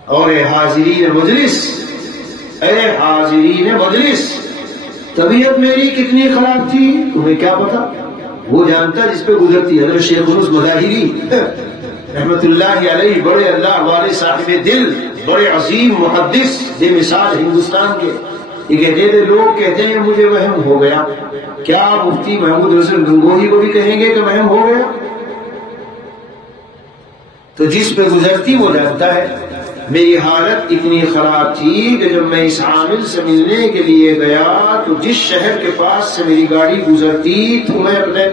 اور اے حاضرین مجلس، اے حاضرین مجلس، طبیعت میری کتنی خراب تھی تمہیں کیا پتا؟ وہ جانتا جس پہ گزرتی. حضرت شیخ انس مظاہری رحمت اللہ علیہ، بڑے اللہ والے صاحب دل، بڑے عظیم محدث بے مثال ہندوستان کے، یہ کہتے تھے لوگ کہتے ہیں مجھے وہم ہو گیا. کیا مفتی محمود حسن گنگوہی کو بھی کہیں گے کہ وہم ہو گیا؟ تو جس پہ گزرتی وہ جانتا ہے. میری حالت اتنی خراب تھی کہ جب میں اس عامل سے ملنے کے لیے گیا تو جس شہر کے پاس سے میری گاڑی گزرتی تو میں اپنے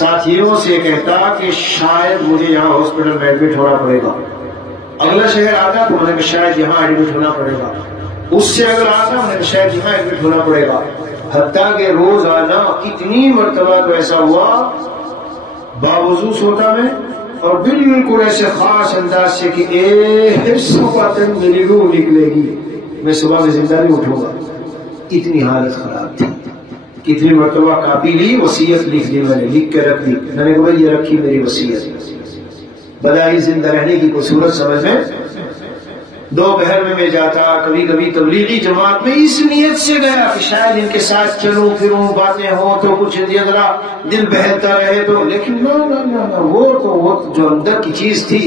ساتھیوں سے کہتا کہ شاید مجھے یہاں ہاسپٹل میں ایڈمٹ ہونا پڑے گا. اگلا شہر آتا تو میں نے شاید یہاں ایڈمٹ ہونا پڑے گا. اس سے اگر آتا میں نے شاید یہاں ایڈمٹ ہونا پڑے گا. حتیٰ کہ روز آنا اتنی مرتبہ تو ایسا ہوا باوضو سوتا میں اور بالکل ایسے خاص انداز سے کہ میری روح نکلے گی، میں صبح میں زندہ نہیں اٹھوں گا. اتنی حالت خراب تھی. کتنی مرتبہ کاپی لی، وصیت لکھ دی، میں نے لکھ کے رکھ دی. میں نے کہا یہ رکھی میری وصیت، بدائی زندہ رہنے کی کوئی صورت سمجھ میں. دوپہر میں جاتا کبھی کبھی تبلیغی جماعت میں اس نیت سے گیا کہ شاید ان کے ساتھ چلوں پھروں، باتیں ہوں تو کچھ ذرا دل بہلتا رہے تو. لیکن نہ وہ جو اندر کی چیز تھی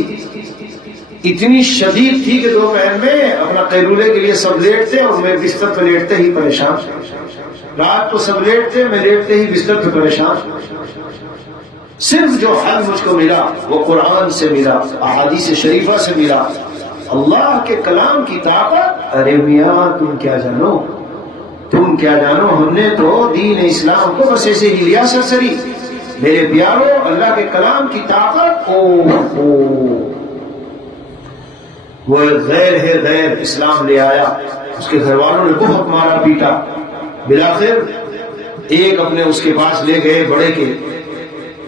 اتنی شدید تھی کہ دوپہر میں اپنا قیلولے کے لیے سب لیٹتے اور میں بستر پہ لیٹتے ہی پریشان. رات کو سب لیٹتے، میں لیٹتے ہی بستر پہ پریشان. صرف جو حل مجھ کو ملا وہ قرآن سے ملا، احادیث شریفہ سے ملا، اللہ کے کلام کی طاقت. ارے میاں تم کیا جانو، تم کیا جانو، ہم نے تو دین اسلام کو بس ایسے ہی لیا سرسری. میرے پیارو اللہ کے کلام کی طاقت، وہ غیر ہے غیر اسلام لے آیا. اس کے گھر والوں نے بہت مارا پیٹا. بلاخر ایک اپنے اس کے پاس لے گئے بڑے کے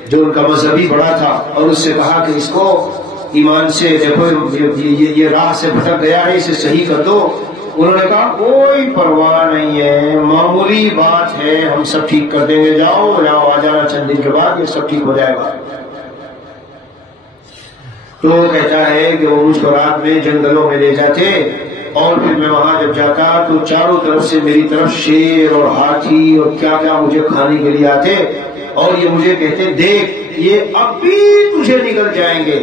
جو ان کا مذہبی بڑا تھا اور اس سے کہا کہ اس کو ایمان سے دیکھو یہ راہ سے بھٹک گیا ہے، اسے صحیح کر دو. انہوں نے کہا کوئی پرواہ نہیں ہے، معمولی بات ہے، ہم سب ٹھیک کر دیں گے، جاؤ آ جانا چند دن کے بعد یہ سب ٹھیک ہو جائے گا. تو وہ کہتا ہے کہ وہ مجھ کو رات میں جنگلوں میں لے جاتے اور پھر میں وہاں جب جاتا تو چاروں طرف سے میری طرف شیر اور ہاتھی اور کیا کیا مجھے کھانے کے لیے آتے اور یہ مجھے کہتے دیکھ یہ اب بھی تجھے نکل جائیں گے،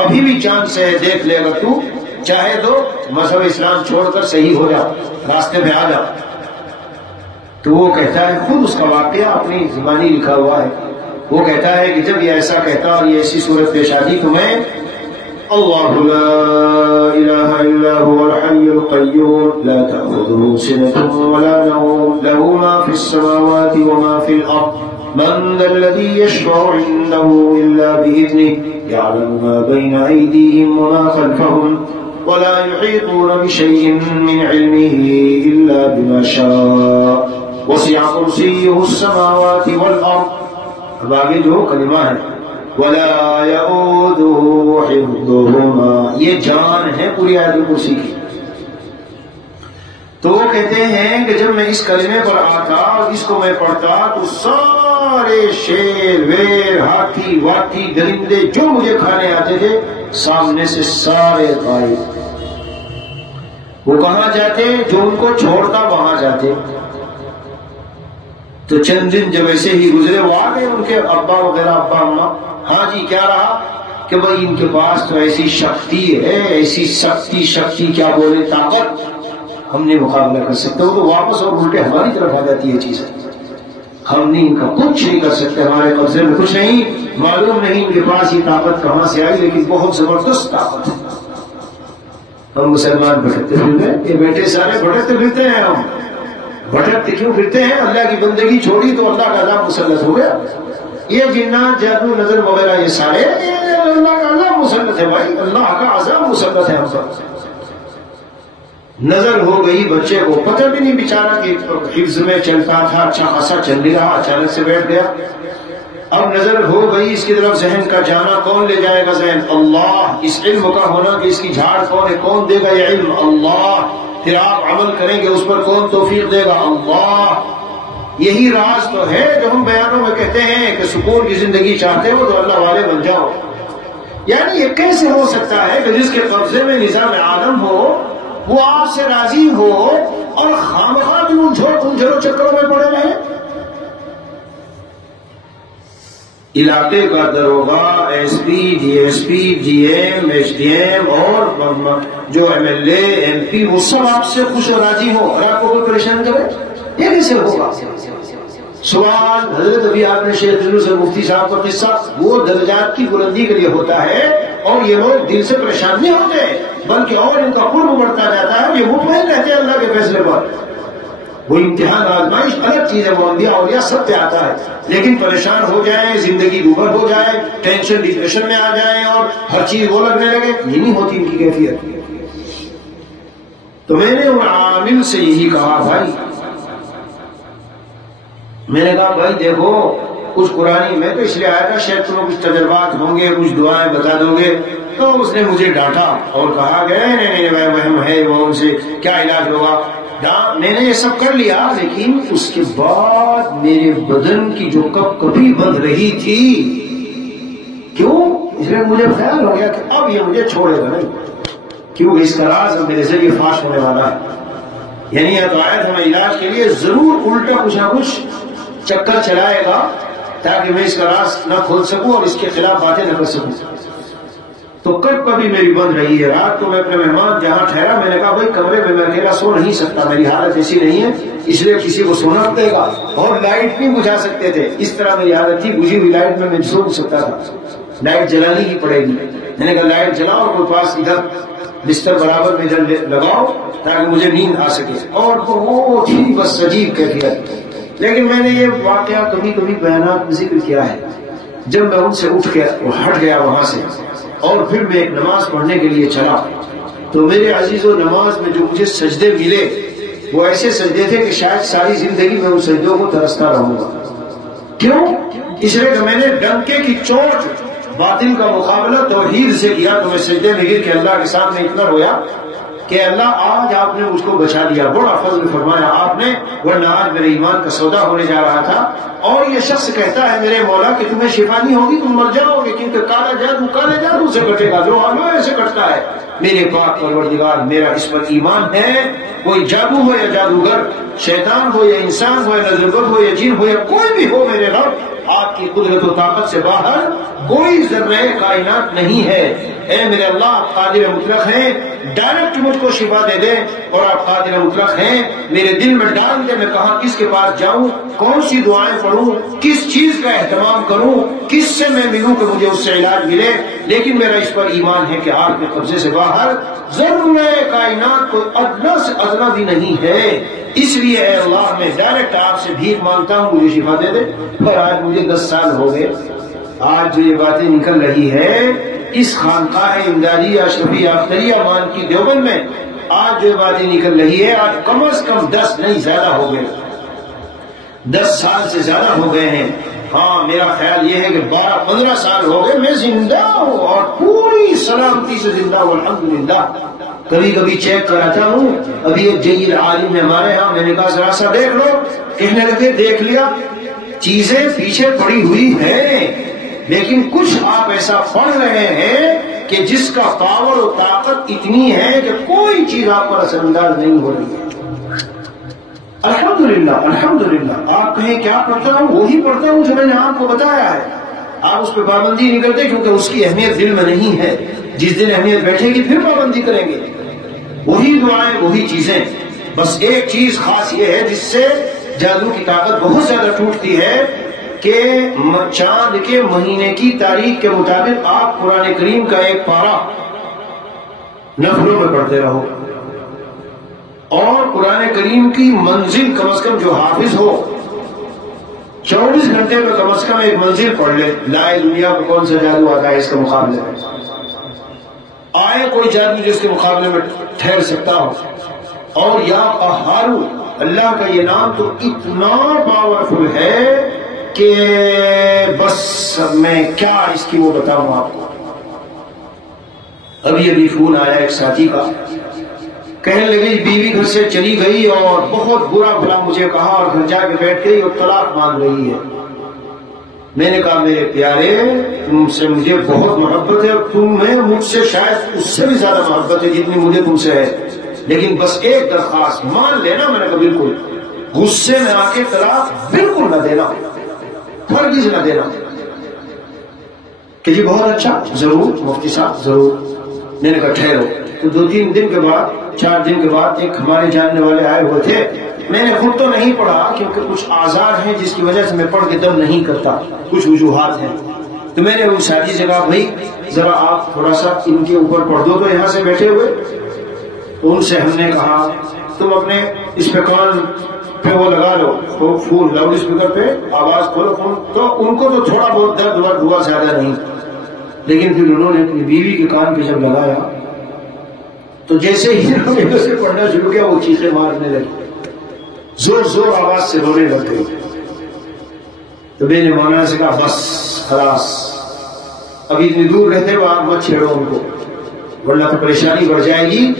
ابھی بھی چانس ہے، دیکھ لے اگر تو چاہے تو مذہب اسلام چھوڑ کر صحیح ہو جا، راستے میں آ جا. تو وہ کہتا ہے، خود اس کا واقعہ اپنی زبانی لکھا ہوا ہے، وہ کہتا ہے کہ جب یہ ایسا کہتا اور یہ ایسی صورت پیش آتی تو میں اللہ لا الہ الا هو الحی القیوم لا تأخذه سنة ولا نوم له ما في السماوات وما في الأرض من ذا الذي يشفع عنده إلا بإذنه يعلم ما بين أيديهم وما خلفهم ولا يحيطون بشيء من علمه إلا بما شاء وسع كرسيه السماوات والأرض. اب آگے جو کلمہ ہے وَلَا يَعُودُهُ حِفْظُهُمَا، یہ جان ہے پوری آیت کرسی کی. تو وہ کہتے ہیں کہ جب میں اس کلمے پر آتا اور اس کو میں پڑھتا تو سارے شیر ویر ہاتھی واٹھی درندے جو مجھے کھانے آتے تھے سامنے سے سارے غائب. وہ کہاں جاتے؟ جو ان کو چھوڑتا وہاں جاتے. تو چند دن جب ایسے ہی گزرے وہ آ گئے ان کے ابا وغیرہ، ابا اما، ہاں جی کیا رہا کہ بھائی ان کے پاس تو ایسی شکتی ہے، ایسی شکتی کیا بولے طاقت، ہم نے مقابلہ کر سکتے. وہ تو واپس اور الٹے ہماری طرف آ جاتی ہے چیزیں، ہم نہیں ان کا کچھ نہیں کر سکتے، ہمارے قبضے میں کچھ نہیں، معلوم نہیں ان کے پاس یہ طاقت کہاں سے آئی، لیکن بہت زبردست طاقت ہے. ہم مسلمان بھٹکتے پھرتے ہیں، یہ بیٹے سارے بھٹکتے پھرتے ہیں. ہم بھٹکتے کیوں پھرتے ہیں؟ اللہ کی بندگی چھوڑی تو اللہ کا عذاب مسلط ہو گیا. یہ جنات جادو نظر وغیرہ یہ سارے اللہ کا عذاب مسلط ہے. بھائی اللہ کا عذاب مسلط ہے ہم پر. نظر ہو گئی بچے کو، پتہ بھی نہیں بیچارہ کہ حفظ میں چلتا تھا، اچھا خاصا چل نہیں رہا، اچانک سے بیٹھ گیا۔ اب نظر ہو گئی اس کی طرف، ذہن کا جانا کون لے جائے گا؟ ذہن اللہ۔ اس علم کا ہونا کہ اس کی جھاڑ کون ہے، کون دے گا یہ علم؟ اللہ۔ پھر آپ عمل کریں گے اس پر کون توفیق دے گا؟ اللہ۔ یہی راز تو ہے جو ہم بیانوں میں کہتے ہیں کہ سکون کی زندگی چاہتے ہو تو اللہ والے بن جاؤ۔ یعنی یہ کیسے ہو سکتا ہے کہ جس کے قبضے میں نظام عالم ہو وہ آپ سے راضی ہو اور خامخواہ بھی ان جھروں چکروں میں پڑے رہے؟ علاقے کا دروغہ، S P, D S P, D M, H D M اور جو M L A, M P, وہ سب آپ سے خوش و راضی ہو اور آپ کو کوئی پریشان کرے، یہ کیسے ہوگا؟ سوال حضرت ابھی آپ نے شیخ یونس مفتی صاحب کا قصہ، وہ درجات کی بلندی کے لیے ہوتا ہے اور یہ لوگ دل سے پریشان نہیں ہوتے بلکہ اور ان کا قرب بڑھتا جاتا ہے، یہ مطمئن رہتے ہیں اللہ کے فیصلے پر۔ وہ امتحان آزمائش الگ چیز ہے، وہ انبیاء اولیاء سب پہ آتا ہے، لیکن پریشان ہو جائیں، زندگی دوبھر ہو جائے، ٹینشن ڈپریشن میں آ جائیں اور ہر چیز وہ لگنے لگے، یہ نہیں ہوتی ان کی کیفیت۔ تو میں نے ان عامل سے یہی کہا بھائی، میں نے کہا بھائی دیکھو کچھ قرآنی، میں تو اس لیے آیا تھا شاید تمہیں کچھ تجربات ہوں گے، کچھ دعائیں بتا دو گے۔ تو اس نے مجھے ڈانٹا اور کہا کہ نہیں وہم ہے، وہ ان سے کیا علاج ہوگا۔ میں نے یہ سب کر لیا، لیکن اس کے بعد میرے بدن کی جو کبھی بند رہی تھی، کیوں؟ اس لیے مجھے خیال ہو گیا کہ اب یہ مجھے چھوڑے گا نہیں، کیونکہ اس کا راز اب میرے ذریعے فاش ہونے والا ہے۔ یعنی یہ تو آیا تھا میں علاج کے لیے ضرور الٹا کچھ نہ کچھ چکر چلائے گا تاکہ میں اس کا راز نہ کھول سکوں اور اس کے خلاف باتیں نہ کر سکوں۔ تو کبھی میری بند رہی ہے۔ رات کو میں اپنے مہمان جہاں ٹھہرا، میں نے کہا بھائی کمرے میں میں اکیلا سو نہیں سکتا، میری حالت ایسی نہیں ہے، اس لیے کسی کو سونا پڑے گا، اور لائٹ نہیں بجھا سکتے تھے، اس طرح میری حالت تھی، بجھی ہوئی لائٹ میں سو نہیں سکتا تھا، لائٹ جلانی ہی پڑے گی۔ میں نے کہا لائٹ جلاؤ اور کوئی پاس ادھر بستر برابر میں ادھر لگاؤ تاکہ مجھے نیند آ سکے، اور بہت ہی بس عجیب کیفیت۔ لیکن میں نے یہ واقعہ کبھی کبھی بیانات میں ذکر کیا ہے، جب میں ان سے اٹھ کے ہٹ گیا وہاں سے اور پھر میں ایک نماز پڑھنے کے لیے چلا، تو میرے عزیزو نماز میں جو مجھے سجدے ملے وہ ایسے سجدے تھے کہ شاید ساری زندگی میں ان سجدوں کو ترستا رہوں گا۔ کیوں؟ اس لیے کہ میں نے ڈنکے کی چوٹ باطل کا مقابلہ توحید سے کیا، تو میں سجدے میں گر کے اللہ کے سامنے اتنا رویا کہ اللہ آج آپ نے مجھ کو بچا لیا، بڑا فضل فرمایا آپ نے، ورنہ آج میرے ایمان کا سودا ہونے جا رہا تھا۔ اور یہ شخص کہتا ہے میرے مولا کہ تمہیں شفا نہیں ہوگی، تم مر جاؤ گے، کیونکہ کالے جادو سے کٹے گا جو آلوے سے کٹتا ہے۔ میرے پاک پروردگار میرا اس پر ایمان ہے، کوئی جادو ہو یا جادوگر، شیطان ہو یا انسان ہو یا نظربد ہو یا جن ہو یا کوئی بھی ہو، میرے رب آپ کی قدرت و طاقت سے باہر کوئی ذرہ کائنات نہیں ہے۔ اے میرے اللہ آپ قادر مطلق ہیں، ڈائریکٹ مجھ کو شفا دے دے، اور آپ قادر مطلق ہیں، میرے دل میں ڈال دے میں کہاں کس کے پاس جاؤں، کون سی دعائیں پڑھوں، کس چیز کا اہتمام کروں، کس سے میں ملوں کہ مجھے اس سے علاج ملے۔ لیکن میرا اس پر ایمان ہے کہ آپ کے قبضے سے باہر ذرہ کائنات کوئی ادنا سے ادنا بھی نہیں ہے، اس لیے اے اللہ میں ڈائریکٹ آپ سے بھیک مانگتا ہوں، مجھے شفا دے دے۔ پر آج مجھے 10 سال ہو گئے، آج جو یہ باتیں نکل رہی ہے اس خانقاہ امدادیہ اشرفیہ اختریہ مان کی دیوبند میں، آج جو باتیں نکل رہی ہے آج کم از کم 10 نہیں زیادہ ہو گئے، 10 سال سے زیادہ ہو گئے ہیں۔ ہاں میرا خیال یہ ہے کہ 12-15 سال ہو گئے میں زندہ ہوں اور پوری سلامتی سے زندہ ہوں الحمدللہ۔ کبھی کبھی چیک کراتا ہوں، ابھی ایک جلیل عالم ہے ہمارے ہاں، میں نے کہا ذرا سا دیکھ لو، کہنے لگے دیکھ لیا، چیزیں پیچھے پڑی ہوئی ہیں لیکن کچھ آپ ایسا پڑھ رہے ہیں کہ جس کا پاور و طاقت اتنی ہے کہ کوئی چیز آپ پر اثر انداز نہیں ہو رہی ہے۔ الحمدللہ الحمدللہ۔ آپ کہیں کیا پڑھتا ہوں؟ وہی پڑھتا ہوں جو میں نے آپ کو بتایا ہے، آپ اس پہ پابندی نہیں کرتے کیونکہ اس کی اہمیت دل میں نہیں ہے، جس دن اہمیت بیٹھے گی پھر پابندی کریں گے۔ وہی دعائیں وہی چیزیں، بس ایک چیز خاص یہ ہے جس سے جادو کی طاقت بہت زیادہ ٹوٹتی ہے کہ چاند کے مہینے کی تاریخ کے مطابق آپ قرآن کریم کا ایک پارہ نفلوں میں پڑھتے رہو، اور قرآن کریم کی منزل کم از کم جو حافظ ہو 24 گھنٹے میں کم از کم ایک منزل پڑھ لے۔ لائے دنیا کو کون سا جادو آتا ہے اس کے مقابلے میں، آئے کوئی جادو جس کے مقابلے میں ٹھہر سکتا ہو، اور یا قہارو، اللہ کا یہ نام تو اتنا پاورفل ہے کہ بس میں کیا اس کی وہ بتاؤں آپ کو۔ ابھی فون آیا ایک ساتھی کا، کہنے لگی بیوی گھر سے چلی گئی اور بہت برا بھلا مجھے کہا اور گھر جا کے بیٹھ گئی اور طلاق مانگ رہی ہے۔ میں نے کہا میرے پیارے، تم سے مجھے بہت محبت ہے اور تمہیں مجھ سے شاید اس سے بھی زیادہ محبت ہے جتنی مجھے تم سے ہے، لیکن بس ایک درخواست مان لینا۔ میں نے کہا بالکل، غصے میں آ کے طلاق بالکل نہ دینا، ہرگز نہ دینا۔ کہ جی بہت اچھا، ضرور مفتی صاحب ضرور۔ میں نے کہا ٹھہرو۔ تو 2-3 دن کے بعد 4 دن کے بعد ایک ہمارے جاننے والے آئے ہوئے تھے۔ میں نے خود تو نہیں پڑھا کیونکہ کچھ آزار ہیں جس کی وجہ سے میں پڑھ کے دم نہیں کرتا، کچھ وجوہات ہیں۔ تو میں نے ان ساتھی سے کہا بھائی ذرا آپ تھوڑا سا ان کے اوپر پڑھ دو، تو یہاں سے بیٹھے ہوئے ان سے ہم نے کہا تم اپنے اس پہ کان پہ وہ لگا لو، فون لاؤڈ اسپیکر پہ آواز کھولو فون۔ تو ان کو تو تھوڑا بہت درد ورد ہوا، زیادہ نہیں، لیکن پھر انہوں نے اپنی بیوی کے کان پہ جب لگایا تو جیسے ہی انہوں سے پڑھنا شروع کیا وہ چیخیں مارنے لگی، زور زور آواز سے رونے لگ گئی۔ تو میں نے مولانا سے کہا بس خلاص، ابھی اتنی دور رہتے ہو آپ مت چھیڑو ان کو ورنہ تو پریشانی بڑھ جائے گی۔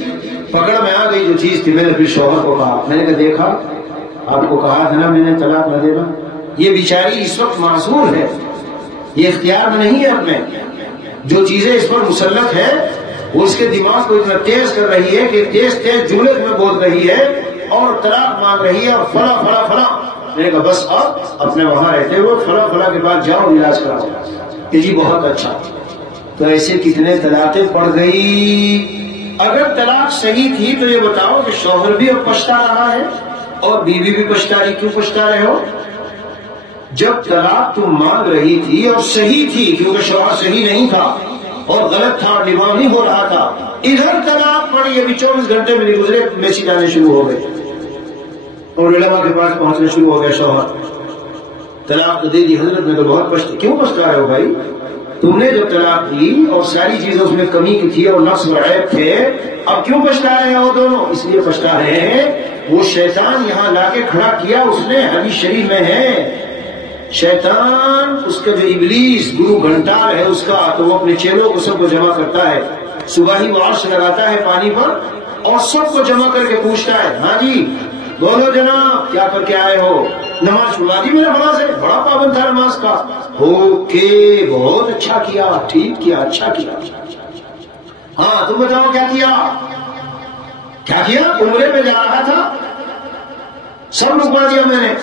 پکڑ میں آ گئی جو چیز تھی۔ میں نے پھر شوہر کو کہا، میں نے کہا دیکھا آپ کو کہا تھا نا میں نے طلاق نہ دینا۔ یہ بیچاری اس وقت معذور ہے، یہ اختیار میں نہیں ہے اپنے، جو چیزیں اس پر مسلط ہے وہ اس کے دماغ کو اتنا تیز کر رہی ہے کہ تیز تیز جملے میں بول رہی ہے اور طلاق مانگ رہی ہے اور فلاں فلاں فلاں۔ میں نے کہا بس آپ اپنے وہاں رہتے ہو، فلاں فلاں کے بعد جاؤ علاج کراؤ۔ کہ جی بہت اچھا۔ تو ایسے کتنے طلاقیں پڑ گئی۔ اگر طلاق صحیح تھی تو یہ بتاؤ کہ شوہر بھی اب پچھتا رہا ہے اور بیوی بھی پچھتا رہی، کیوں پچھتا رہے ہو؟ جب طلاق تم مانگ رہی تھی اور صحیح تھی کیونکہ شوہر صحیح نہیں تھا اور غلط تھا اور نباہ نہیں ہو رہا تھا، ادھر طلاق پڑی، ابھی 24 گھنٹے میں نہیں گزرے میسج آنے شروع ہو گئے اور علماء کے پاس پہنچنے شروع ہو گئے شوہر طلاق تو دے دی حضرت میں تو بہت پچھتے۔ کیوں پچھتا رہے ہو بھائی؟ تم نے جب طلاق دی اور ساری چیزیں اس میں کمی کی تھی اور نقص و عیب تھے، اب کیوں پچھتا رہے ہو دونوں؟ اس لیے پچھتا رہے ہیں وہ شیطان یہاں لا کے کھڑا کیا اس نے، حدیث شریف میں ہے شیطان اس کا جو ابلیس گرو گھنٹال ہے اس کا، تو وہ اپنے چیلوں کو سب کو جمع کرتا ہے، صبح ہی وہ عرش لگاتا ہے پانی پر اور سب کو جمع کر کے پوچھتا ہے ہاں جی بولو جناب کیا کر کے آئے ہو؟ نماز چھڑوا دی میرے بڑا سے، بڑا پابند تھا نماز کا، اوکے بہت اچھا کیا، ٹھیک کیا، اچھا کیا۔ ہاں تم بتاؤ کیا کیا؟ کیا کیا؟ عمرے پہ جا رہا تھا، سب رکوا دیا میں نے۔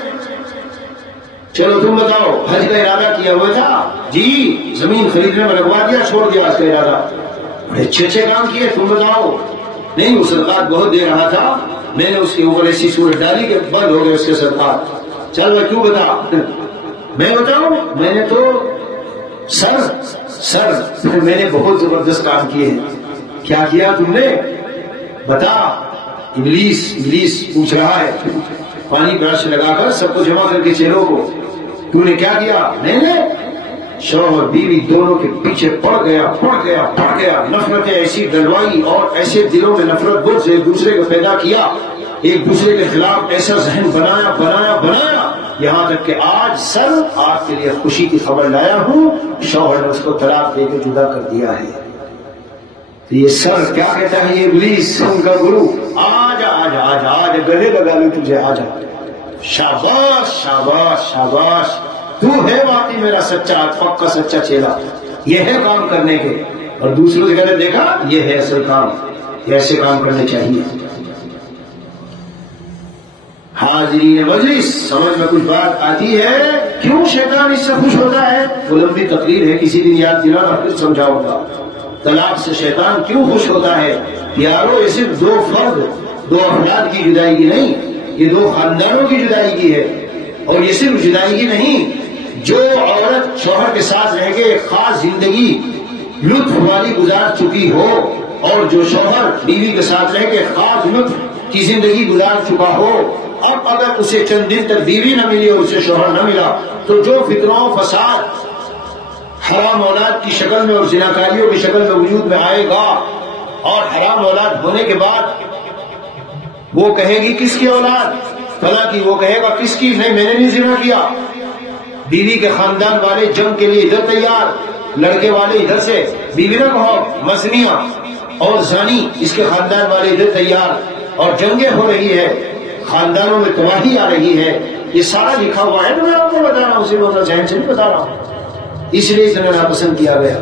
چلو تم بتاؤ حج کا ارادہ کیا ہوا تھا؟ جی زمین خریدنے میں لگوا دیا، چھوڑ دیا اس کا ارادہ۔ بڑے اچھے اچھے کام کیے، تم بتاؤ؟ نہیں وہ صدقات بہت دے رہا تھا، میں نے اس کے اوپر ایسی صورت ڈالی کہ بند ہو گئے اس کے صدقات۔ چل میں کیوں بتا؟ میں بتاؤں؟ میں نے تو سر میں نے بہت زبردست کام کیے ہیں۔ کیا کیا تم نے؟ بتا۔ ابلیس پوچھ رہا ہے، پانی برش لگا کر سب کو جمع کر کے چہروں کو، تو نے کیا کیا؟ میں نے شوہر بیوی دونوں کے پیچھے پڑ گیا، نفرتیں ایسی ڈلوائی اور ایسے دلوں میں نفرت بغض ایک دوسرے کو پیدا کیا، ایک دوسرے کے خلاف ایسا ذہن بنایا یہاں تک کہ آج سر آپ کے لیے خوشی کی خبر لایا ہوں، شوہر نے اس کو طلاق دے کے جدا کر دیا ہے۔ تو یہ سر کیا کہتا ہے؟ یہ ابلیس ان کا گرو، آج گلے لگا لوں تجھے، آجا، شاباش شاباش شاباش، تو ہے واقعی میرا سچا پکا سچا چیلا، یہ ہے کام کرنے کے۔ اور دوسروں سے کہتے دیکھا یہ ہے اصل کام، ایسے کام کرنے چاہیے۔ حاضرین مجلس سمجھ میں کچھ بات آتی ہے؟ کیوں شیطان اس سے خوش ہوتا ہے؟ وہ لمبی تقریر ہے، کسی دن یاد دلانا پھر سمجھاؤں گا۔ طلاق سے شیطان کیوں خوش ہوتا ہے؟ یارو یہ صرف دو افراد کی جدائیگی نہیں، یہ 2 خاندانوں کی جدائیگی ہے۔ اور یہ صرف جدائیگی نہیں، جو عورت شوہر کے ساتھ رہ کے ایک خاص زندگی لطف والی گزار چکی ہو اور جو شوہر بیوی کے ساتھ رہ کے خاص لطف کی زندگی گزار چکا ہو، اب اگر اسے چند دن تک بیوی نہ ملی اور اسے شوہر نہ ملا تو جو فتنوں فساد حرام اولاد کی شکل میں اور زناکاریوں کی شکل میں وجود میں آئے گا، اور حرام اولاد ہونے کے بعد وہ کہے گی کس کی اولاد؟ فلاں کی۔ وہ کہے گا کس کی؟ نہیں میں نے نہیں زنا کیا۔ بیوی کے خاندان والے جنگ کے لیے ادھر تیار، لڑکے والے ادھر سے، بیوی نہ کہو مزنیہ اور زانی، اس کے خاندان والے ادھر تیار، اور جنگیں ہو رہی ہے، خاندانوں میں تباہی آ رہی ہے۔ یہ سارا لکھا ہوا ہے، میں آپ کو بتا رہا ہوں، اسی روزہ ذہن سے نہیں بتا رہا ہوں، اس لیے اتنا ناپسند کیا گیا۔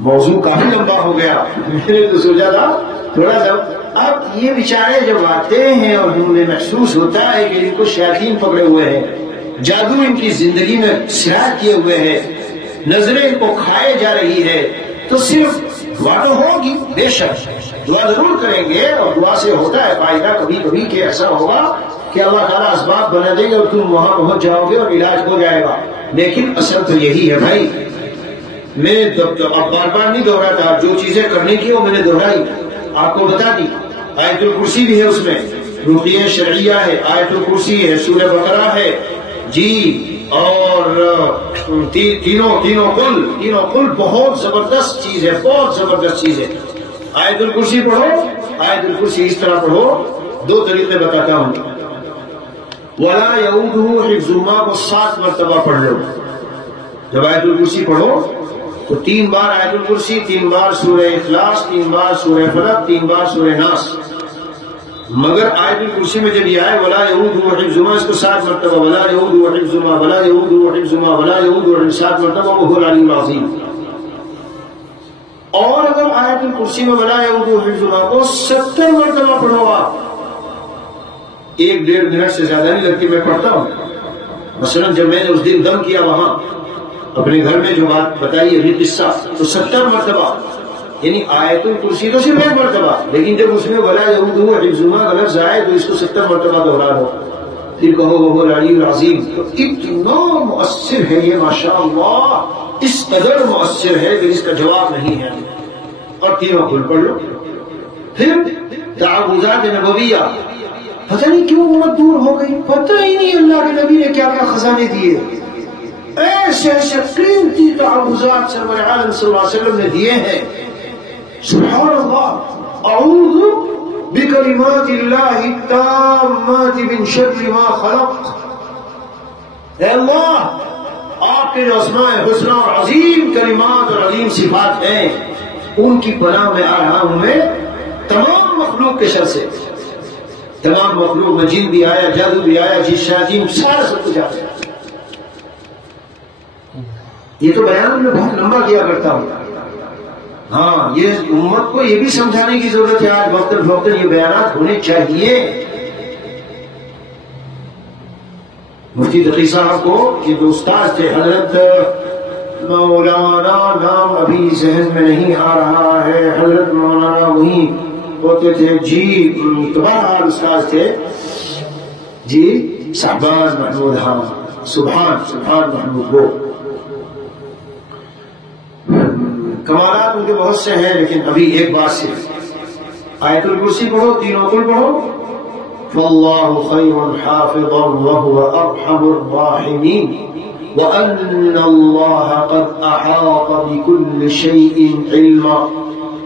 موضوع کافی لمبا ہو گیا، میں نے تو سوچا تھا تھوڑا سا۔ اب یہ بیچارے جب آتے ہیں اور انہیں محسوس ہوتا ہے کہ ان کو شیاطین پکڑے ہوئے ہیں، جادو ان کی زندگی میں سرایت کیے ہوئے ہیں، نظریں ان کو کھائے جا رہی ہے، تو صرف دعا تو ہوگی، بے شک دعا ضرور کریں گے، اور دعا سے ہوتا ہے فائدہ کبھی کبھی کہ ایسا ہوگا کہ اللہ تعالیٰ اسباب بنا دیں گے اور تم وہاں پہنچ جاؤ گے اور علاج ہو جائے گا۔ لیکن اصل تو یہی ہے بھائی، میں اب بار بار نہیں دوہراتا، جو چیزیں کرنے کی وہ میں نے دہرائی، آپ کو بتا دی۔ آیت الکرسی بھی ہے اس میں، رقیہ شرعیہ ہے، آیت الکرسی ہے، سورہ بقرہ ہے جی، اور تینوں قل بہت زبردست چیز ہے، بہت زبردست چیز ہے۔ آیت الکرسی پڑھو، آیت الکرسی اس طرح پڑھو، دو طریقے بتاتا ہوں۔ وَلَا يَئُودُهُ حِفْظُهُمَا کو 7 مرتبہ پڑھ لو۔ جب آیت الکرسی پڑھو تو 3 بار آیت الکرسی، 3 بار سورہ اخلاص، 3 بار سورہ فلق، 3 بار سورہ ناس۔ مگر آیت الکرسی میں جب یہ آئے وَلَا يَئُودُهُ حِفْظُهُمَا، اس کو 7 مرتبہ وَلَا يَئُودُهُ حِفْظُهُمَا وَلَا يَئُودُهُ حِفْظُهُمَا وَلَا يَئُودُهُ 7 مرتبہ، وَهُوَ الْعَلِيُّ الْعَظِيمُ۔ اور اگر آیت الکرسی میں وَلَا يَئُودُهُ حِفْظُهَا کو 70 مرتبہ پڑھو آپ، 1-1.5 منٹ سے زیادہ نہیں لگتی، میں پڑھتا ہوں۔ مثلا جب میں نے اس دن دم کیا وہاں اپنے گھر میں، جو بات بتائی ابھی قصہ، تو 70 مرتبہ، یعنی آیت الکرسی تو صرف 1 مرتبہ، لیکن جب اس میں وَلَا يَئُودُهُ حِفْظُهَا کا لفظ آئے تو اس کو 70 مرتبہ دوہرا لو، پھر کہو وَهُوَ الْعَلِيُّ الْعَظِيمُ۔ تو اتنا مؤثر ہے یہ ماشاءاللہ، اس قدر مؤثر ہے کہ اس کا جواب نہیں ہے۔ اور تینوں قل پڑھ لو۔ پھر تعوذات نبویہ، پتہ نہیں کیوں امت دور ہو گئی، پتہ ہی نہیں اللہ کے نبی نے کیا کیا خزانے دیے، ایسے ایسے قیمتی تعوذات سرور عالم صلی اللہ علیہ وسلم نے دیے ہیں۔ سبحان اللہ، اعوذ بکلمات اللہ التامات من شر ما خلق۔ اے اللہ، آپ کے جو اسماء حسنى اور عظیم کلمات اور عظیم صفات ہیں، ان کی پناہ میں آ رہا ہوں میں تمام مخلوق کے شر سے۔ تمام مخلوق میں جن بھی آیا، جادو بھی آیا، جی شیاطین، سارا سب کچھ آ گیا۔ یہ تو بیان میں بہت لمبا کیا کرتا ہوں، ہاں یہ امت کو یہ بھی سمجھانے کی ضرورت ہے آج وقت فوقت یہ بیانات ہونے چاہیے۔ مفتی تقی صاحب کو یہ جو استاد تھے حضرت مولانا، نام ابھی ذہن میں نہیں آ رہا ہے، حضرت مولانا وہی ہوتے تھے جی، تمہارا استاد تھے جی، صاحبان محمود، ہاں سبحان محمود۔ وہ کمالات ان کے بہت سے ہیں، لیکن ابھی ایک بات صرف آیت الکرسی پڑھو، تینوں قل پڑھو، فَاللَّهُ خَيْرٌ حَافِظًا وَهُوَ أَرْحَمُ الرَّاحِمِينَ وَأَنَّ اللَّهَ قَدْ أَحَاطَ بِكُلِّ شَيْءٍ عِلْمًا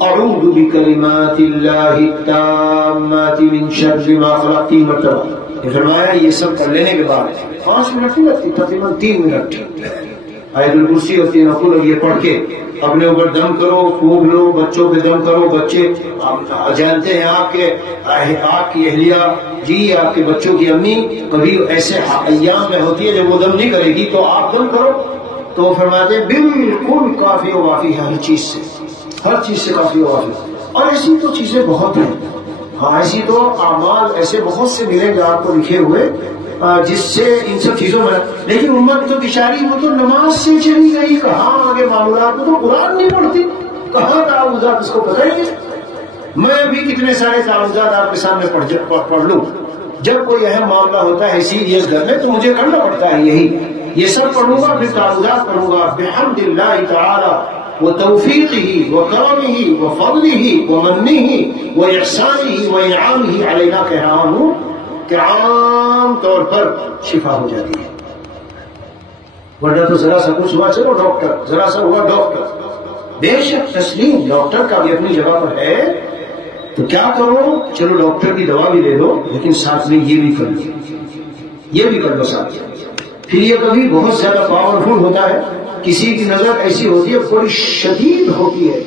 أَعُوذُ بِكَلِمَاتِ اللَّهِ التَّامَّاتِ مِنْ شَرِّ مَا خَلَقَ۔ 3 مرتبہ یہ فرمایا، یہ سب پڑھ لینے کے بعد 5 منٹ نہیں لگتی، تقریباً 3 منٹ آیت الکرسی اور 3 قل یہ پڑھ کے اپنے اوپر دم کرو، پھونک لو، بچوں پہ دم کرو۔ بچے جانتے ہیں آپ کی اہلیہ جی، آپ کے بچوں کی امی کبھی ایسے ایام میں ہوتی ہے جب وہ دم نہیں کرے گی تو آپ دم کرو، تو فرماتے ہیں بالکل کافی و وافی ہے، ہر چیز سے کافی و وافی۔ اور ایسی تو چیزیں بہت ہیں، ہاں ایسی تو اعمال ایسے بہت سے ملیں گے آپ کو لکھے ہوئے جس سے ان سب چیزوں میں، لیکن امت تو بیچاری وہ تو نماز سے چلی گئی، کہاں آگے معمولات، وہ تو قرآن نہیں پڑھتی، کہاں تعوذات اس کو پتہ ہی نہیں۔ میں بھی کتنے سارے تعوذات آپ کے سامنے پڑھ لوں، جب کوئی اہم معاملہ ہوتا ہے سیریس گھر میں تو مجھے کرنا پڑتا ہے یہی، یہ سب پڑھوں گا، پھر تعوذات پڑھوں گا بحمد اللہ تعالی وتوفیقہ وکرمہ وفضلہ ومنہ واحسانہ وانعامہ علینا، کہہ رہا ہوں کہ عام طور پر شفا ہو جاتی ہے، ورنہ تو ذرا سا کچھ ہوا چلو ڈاکٹر، ذرا سا ہوا ڈاکٹر، بے شک تسلیم ڈاکٹر کا بھی اپنی جگہ پر ہے، تو کیا کرو، چلو ڈاکٹر کی دوا بھی لے لو لیکن ساتھ میں یہ بھی کر لو، یہ بھی کر لو ساتھ میں۔ پھر یہ کبھی بہت زیادہ پاورفل ہوتا ہے، کسی کی نظر ایسی ہوتی ہے بڑی شدید ہوتی ہے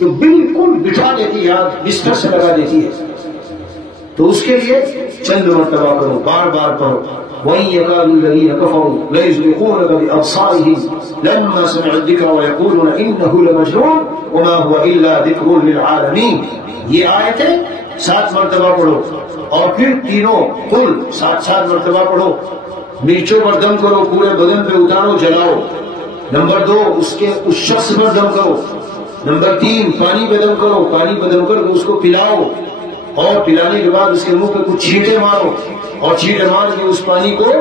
تو بالکل بٹھا دیتی ہے، بستر سے لگا دیتی ہے، تو اس کے لیے چند مرتبہ کرو، بار بار پڑھو۔ وَإِن يَكَادُ الَّذِينَ كَفَرُوا لَيُزْلِقُونَكَ بِأَبْصَارِهِمْ لَمَّا سَمِعُوا الذِّكْرَ وَيَقُولُونَ إِنَّهُ لَمَجْنُونٌ وَمَا هُوَ إِلَّا ذِكْرٌ لِلْعَالَمِينَ۔ یہ آیتیں 7 مرتبہ پڑھو، اور پھر تینوں کل 7 مرتبہ پڑھو۔ مرچوں پر دم کرو، پورے بدن پہ اتارو، جلاؤ۔ نمبر 2 اس شخص پر دم کرو۔ نمبر 3 پانی پہ دم کرو، پانی پہ دم کر کے اس کو پلاؤ، اور پلانے کے بعد اس کے منہ پہ کچھ چھینٹے مارو، اور چھینٹے مار کے اس پانی کو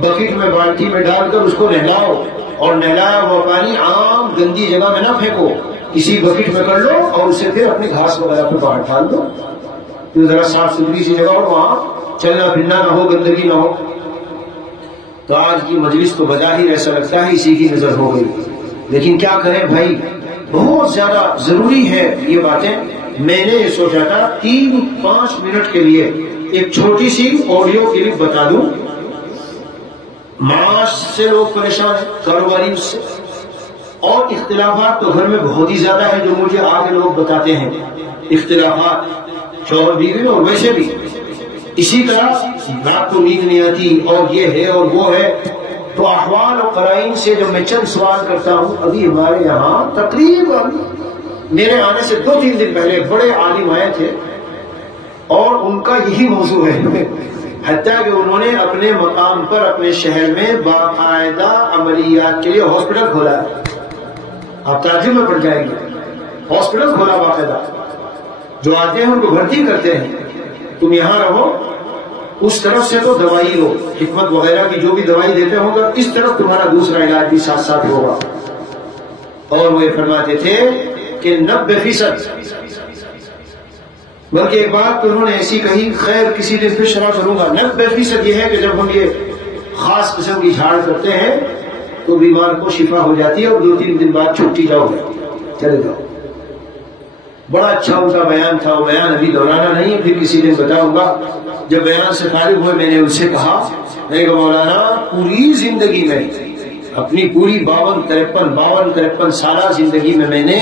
بکیٹ میں بالٹی میں ڈال کر اس کو نہلاؤ، اور نہلایا ہوا پانی عام گندی جگہ میں نہ پھینکو، کسی بکیٹ میں کر لو اور اسے پھر اپنے گھاس وغیرہ پہ باہر ڈال دو، تو ذرا صاف ستھری سی جگہ ہو، وہاں چلنا پھرنا نہ ہو، گندگی نہ ہو۔ تو آج کی مجلس تو بظاہر ایسا لگتا ہے اسی کی نظر ہو گئی، لیکن کیا کریں بھائی، بہت زیادہ ضروری ہے یہ باتیں۔ میں نے یہ سوچا تھا 3-5 منٹ کے لیے ایک چھوٹی سی آڈیو کلپ بتا دوں۔ معاش سے لوگ پریشان ہیں، کاروباری اس سے، اور اختلافات تو گھر میں بہت ہی زیادہ ہے جو مجھے آگے لوگ بتاتے ہیں، اختلافات شوہر بیوی میں، اور ویسے بھی اسی طرح رات کو نیند نہیں آتی، اور یہ ہے اور وہ ہے۔ تو احوال اور قرائن سے جب میں چند سوال کرتا ہوں، ابھی ہمارے یہاں تقریباً میرے آنے سے 2-3 دن پہلے بڑے عالم آئے تھے، اور ان کا یہی موضوع ہے، حتیٰ کہ انہوں نے اپنے مقام پر اپنے شہر میں باقاعدہ عملیات کے لیے ہاسپٹل کھولا ہے۔ آپ تعجب میں پڑ جائیں گے، ہاسپٹل کھولا باقاعدہ، جو آتے ہیں ان کو بھرتی کرتے ہیں، تم یہاں رہو، اس طرف سے تو دوائی لو، حکمت وغیرہ کی جو بھی دوائی دیتے ہوں گے، اس طرف تمہارا دوسرا علاج بھی ساتھ ساتھ ہوگا۔ اور وہ یہ فرماتے تھے کہ 90%، بلکہ ایک بات تو انہوں نے ایسی کہی، خیر کسی دن پھر شرح کروں گا، 90% یہ ہے کہ جب ہم یہ خاص قسم کی جھاڑ کرتے ہیں تو بیمار کو شفا ہو جاتی ہے، اور 2-3 دن بعد چھٹی جاؤ گے، چلے جاؤ۔ بڑا اچھا ان کا بیان تھا، وہ بیان ابھی دہرانا نہیں ہے، پھر کسی دن بتاؤں گا۔ جب بیان سے فارغ ہوئے میں نے ان سے کہا، میں کہ مولانا پوری زندگی میں، اپنی پوری 52-53 سالہ زندگی میں نے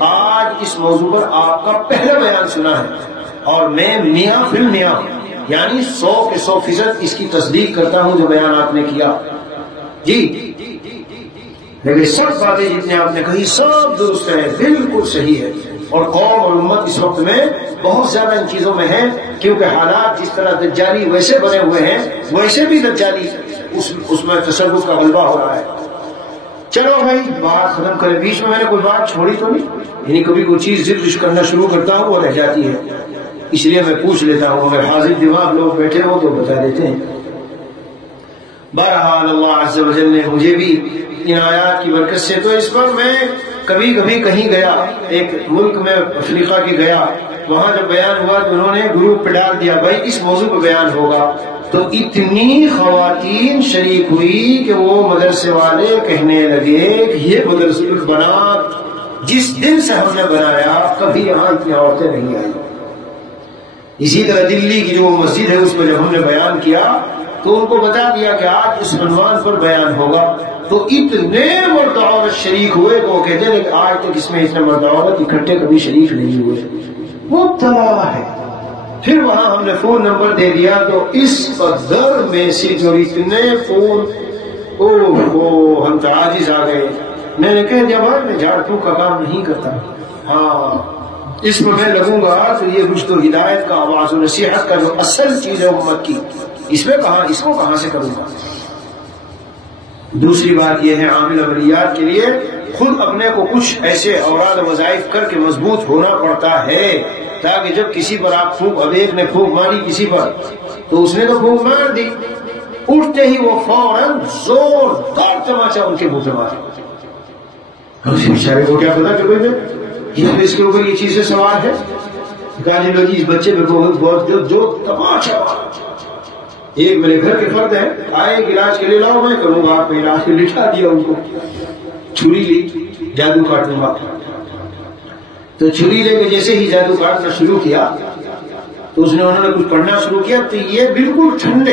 آج اس موضوع پر آپ کا پہلا بیان سنا ہے، اور میں میاں فی المیاں، یعنی 100% اس کی تصدیق کرتا ہوں جو بیان آپ نے کیا جی، لیکن سب باتیں جتنے آپ نے کہی سب درست ہے، بالکل صحیح ہے، اور قوم اور امت اس وقت میں بہت زیادہ ان چیزوں میں ہے، کیونکہ حالات جس طرح دجالی ویسے بنے ہوئے ہیں، ویسے بھی دجالی اس میں تصرف کا غلبہ ہو رہا ہے۔ چلو بھائی بات ختم کریں، بیچ میں نے کوئی بات چھوڑی تو نہیں، یعنی کبھی کوئی چیز ذکر کرنا شروع کرتا ہوں وہ رہ جاتی ہے، اس لیے میں پوچھ لیتا ہوں، اگر حاضر دماغ لوگ بیٹھے ہو تو بتا دیتے ہیں۔ بہرحال اللہ عز و جل نے مجھے بھی ان آیات کی برکت سے، تو اس پر میں کبھی کہیں گیا، ایک ملک میں افریقہ کی گیا، وہاں جب بیان ہوا تو انہوں نے گروپ پہ ڈال دیا بھائی اس موضوع پہ بیان ہوگا، تو اتنی خواتین شریک ہوئی کہ وہ مدرسے والے کہنے لگے کہ یہ مدرسہ البنات جس دن سے ہم نے بنایا کبھی یہاں اتنی عورتیں نہیں آئی۔ اسی طرح دلی کی جو مسجد ہے اس میں جب ہم نے بیان کیا تو ان کو بتا دیا کہ آج اس عنوان پر بیان ہوگا، تو اتنے مرد عورت شریک ہوئے کہ وہ کہتے ہیں کہ آج تک اس میں اتنے مرد عورت اکٹھے کبھی شریک نہیں ہوئے، مبتلا ہے۔ پھر وہاں ہم نے فون نمبر دے دیا، تو اس قدر میں سے جو اتنے فون، ہم تو عاجز آ گئے۔ میں نے کہہ دیا بھائی میں جھاڑ پھونک کا کام نہیں کرتا، ہاں اس میں میں لگوں گا تو یہ رشد و ہدایت کا، آواز و نصیحت کا جو اصل چیز ہے امت کی، اس کو کہاں سے کروں گا۔ دوسری بات یہ ہے عامل عملیات کے لیے خود اپنے کو کچھ ایسے اوراد و وظائف کر کے مضبوط ہونا پڑتا ہے، تاکہ جب کسی پر آپ پھونک، اب ایک نے پھونک ماری کسی پر تو اس نے تو پھونک مار دی، اٹھتے ہی وہ فوراً زوردار تماچا ان کے منہ پہ مارے۔ بیچارے کو کیا پتا کہ کوئی یہ اس کے اوپر یہ چیزیں سوال ہے، کہا جی اس بچے پہ بہت جو تماچا مارا۔ ایک میرے گھر کے فرد ہے، آئے علاج کے لیے، لاؤ میں کروں گا آپ کو علاج کے، لکھا دیا ان کو، چھری لی جادو کاٹنے والا۔ تو چھری لے کے جیسے ہی جادو کاٹنا شروع کیا تو انہوں نے کچھ پڑھنا شروع کیا تو یہ بالکل ٹھنڈے.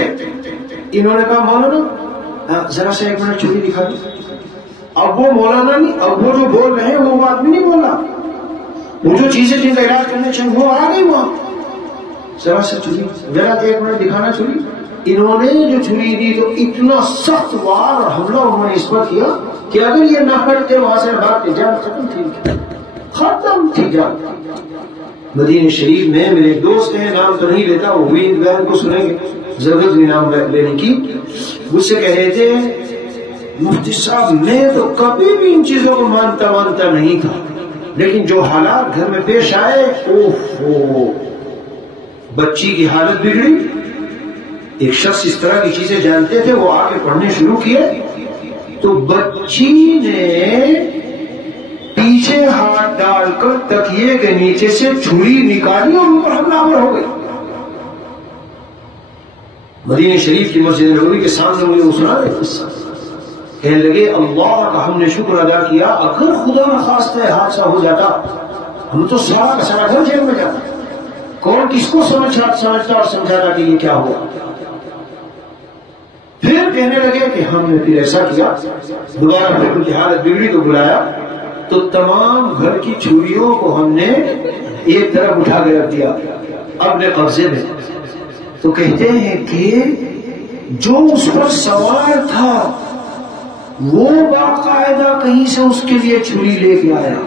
انہوں نے کہا مولانا ذرا سے ایک منٹ چھری دکھا دو. اب وہ مولانا نہیں، اب وہ جو بول رہے ہیں وہ آدمی نہیں بولا، وہ جو چیزیں جن کا علاج کرنے چاہیے وہ آ گئی وہاں. ذرا سے چھری، ذرا ایک منٹ دکھانا چھری. انہوں نے جو چھری دی تو اتنا سخت وار حملہ انہوں نے اس پر کیا کہ اگر یہ نہ کرتے وہاں سے بھاگتے جان ختم تھی جان. مدینہ شریف میں میرے ایک دوست ہیں، نام تو نہیں لیتا، وہ بھی ان بیان کو سنیں گے، ضرورت بھی نام لینے کی. مجھ سے کہہ رہے تھے مفتی صاحب میں تو کبھی بھی ان چیزوں کو مانتا نہیں تھا، لیکن جو حالات گھر میں پیش آئے اوہو، بچی کی حالت بگڑی. ایک شخص اس طرح کی چیزیں جانتے تھے، وہ آ کے پڑھنے شروع کیے تو بچی نے پیچھے ہاتھ ڈال کر تکیے کے نیچے سے چھری نکالی اور اوپر حملہ آور ہو گئی. مدینہ شریف کی مسجد نبوی کے سامنے مجھے وہ سنا رہے قصہ، کہنے لگے اللہ کا ہم نے شکر ادا کیا، اگر خدا نہ خواستہ حادثہ ہو جاتا ہم تو سارا کا سارا گھر جیل میں جاتا. کون کس کو سمجھتا اور سمجھاتا کہ یہ کیا ہوا. پھر کہنے لگے کہ ہم نے پھر ایسا کیا، دوبارہ پھر کی حالت بگڑی تو بلایا تو تمام گھر کی چھریوں کو ہم نے ایک طرف اٹھا کے رکھ دیا اپنے قبضے میں. تو کہتے ہیں کہ جو اس پر سوار تھا وہ باقاعدہ کہیں سے اس کے لیے چھری لے کے آیا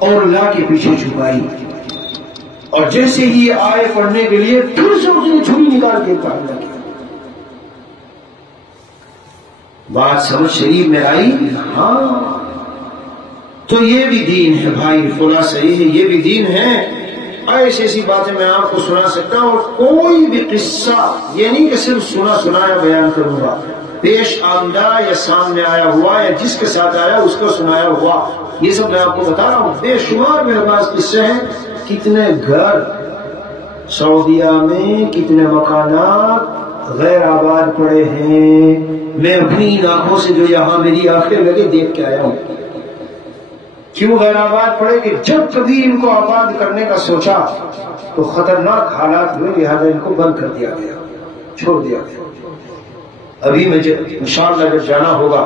اور لا کے پیچھے چھپائی، اور جیسے ہی آئے پڑھنے کے لیے پھر سے اس نے چھری نکال کے کاٹنا کیا. بات سمجھ شریف میں آئی؟ ہاں. تو یہ بھی دین ہے بھائی، خلاصہ یہ ہے، یہ بھی دین ہے. ایسی ایسی باتیں میں آپ کو سنا سکتا ہوں، اور کوئی بھی قصہ یہ نہیں کہ صرف سنایا بیان کروں گا، پیش آمدہ یا سامنے آیا ہوا یا جس کے ساتھ آیا اس کو سنایا ہوا، یہ سب میں آپ کو بتا رہا ہوں. بے شمار میرے پاس قصے ہیں. کتنے گھر سعودیہ میں، کتنے مکانات غیر آباد پڑے ہیں، میں اپنی آنکھوں سے جو یہاں میری آنکھیں لگے دیکھ کے آیا ہوں. کیوں غیر آباد پڑے کہ جب کبھی ان کو آباد کرنے کا سوچا تو خطرناک حالات ہوئے، لہٰذا ان کو بند کر دیا گیا، چھوڑ دیا گیا. ابھی میں انشاءاللہ جب جانا ہوگا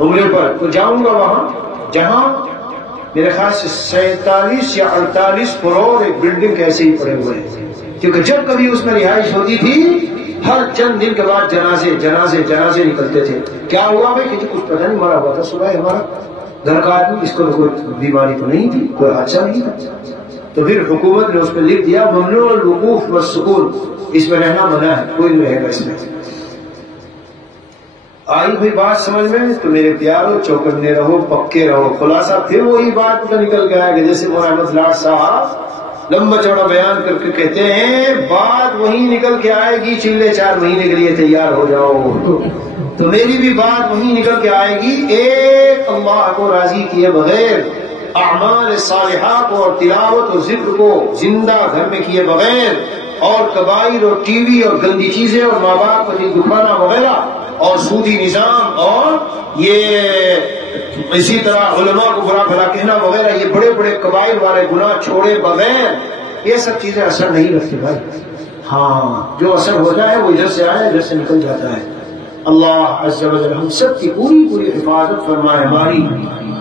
عمرے پر تو جاؤں گا وہاں جہاں میرے خیال سے 47 یا 48 فلور ایک بلڈنگ ایسے ہی پڑے ہوئے ہیں، کیونکہ جب کبھی اس میں رہائش ہوتی تھی ہر چند دن کے بعد جنازے نکلتے تھے. کیا ہوا بھائی کہ کچھ پتہ نہیں، مرا ہوا تھا صبح ہمارا گھر کا آدمی، اس کو کوئی بیماری تو نہیں تھی، کوئی حادثہ نہیں تھا. تو پھر حکومت نے اس پہ لکھ دیا ممنوع الوقوف والسکون، اس میں رہنا منع ہے، کوئی نہیں رہے گا اس میں. آئی بھائی بات سمجھ میں؟ تو میرے پیارو چوکنے رہو، پکے رہو. خلاصہ پھر وہی بات کا نکل گیا کہ جیسے محمد لاڈ صاحب لمبا چوڑا بیان کر کے کہتے ہیں بات وہی نکل کے آئے گی، چلے 4 مہینے کے لیے تیار ہو جاؤ. تو میری بھی بات وہی نکل کے آئے گی، ایک اللہ کو راضی کیے بغیر، اعمال صالحہ کو اور تلاوت اور ذکر کو زندہ گھر میں کیے بغیر، اور کبائر اور ٹی وی اور گندی چیزیں اور ماں باپ کو دل دکھانا وغیرہ اور سودی نظام اور یہ اسی طرح علماء کو برا بھلا کہنا وغیرہ، یہ بڑے بڑے کبائر والے گناہ چھوڑے بغیر یہ سب چیزیں اثر نہیں رکھتی بھائی. ہاں جو اثر ہوتا ہے وہ ادھر سے آیا ادھر سے نکل جاتا ہے. اللہ عز و جل ہم سب کی پوری حفاظت فرمائے، ہماری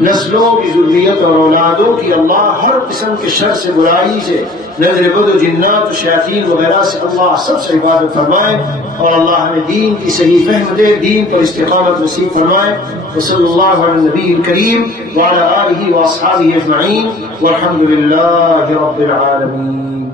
نسلوں کی ذریت اور اولادوں کی اللہ ہر قسم کے شر سے، برائی سے، نظر بد و جنات و شیاطین وغیرہ سے اللہ سب سے حفاظت فرمائے، اور اللہ ہمیں دین کی صحیح فہم دے، دین پر استقامت نصیب فرمائے. وصلی اللہ علی النبی الکریم وعلی آلہ واصحابہ اجمعین والحمد للہ رب العالمین.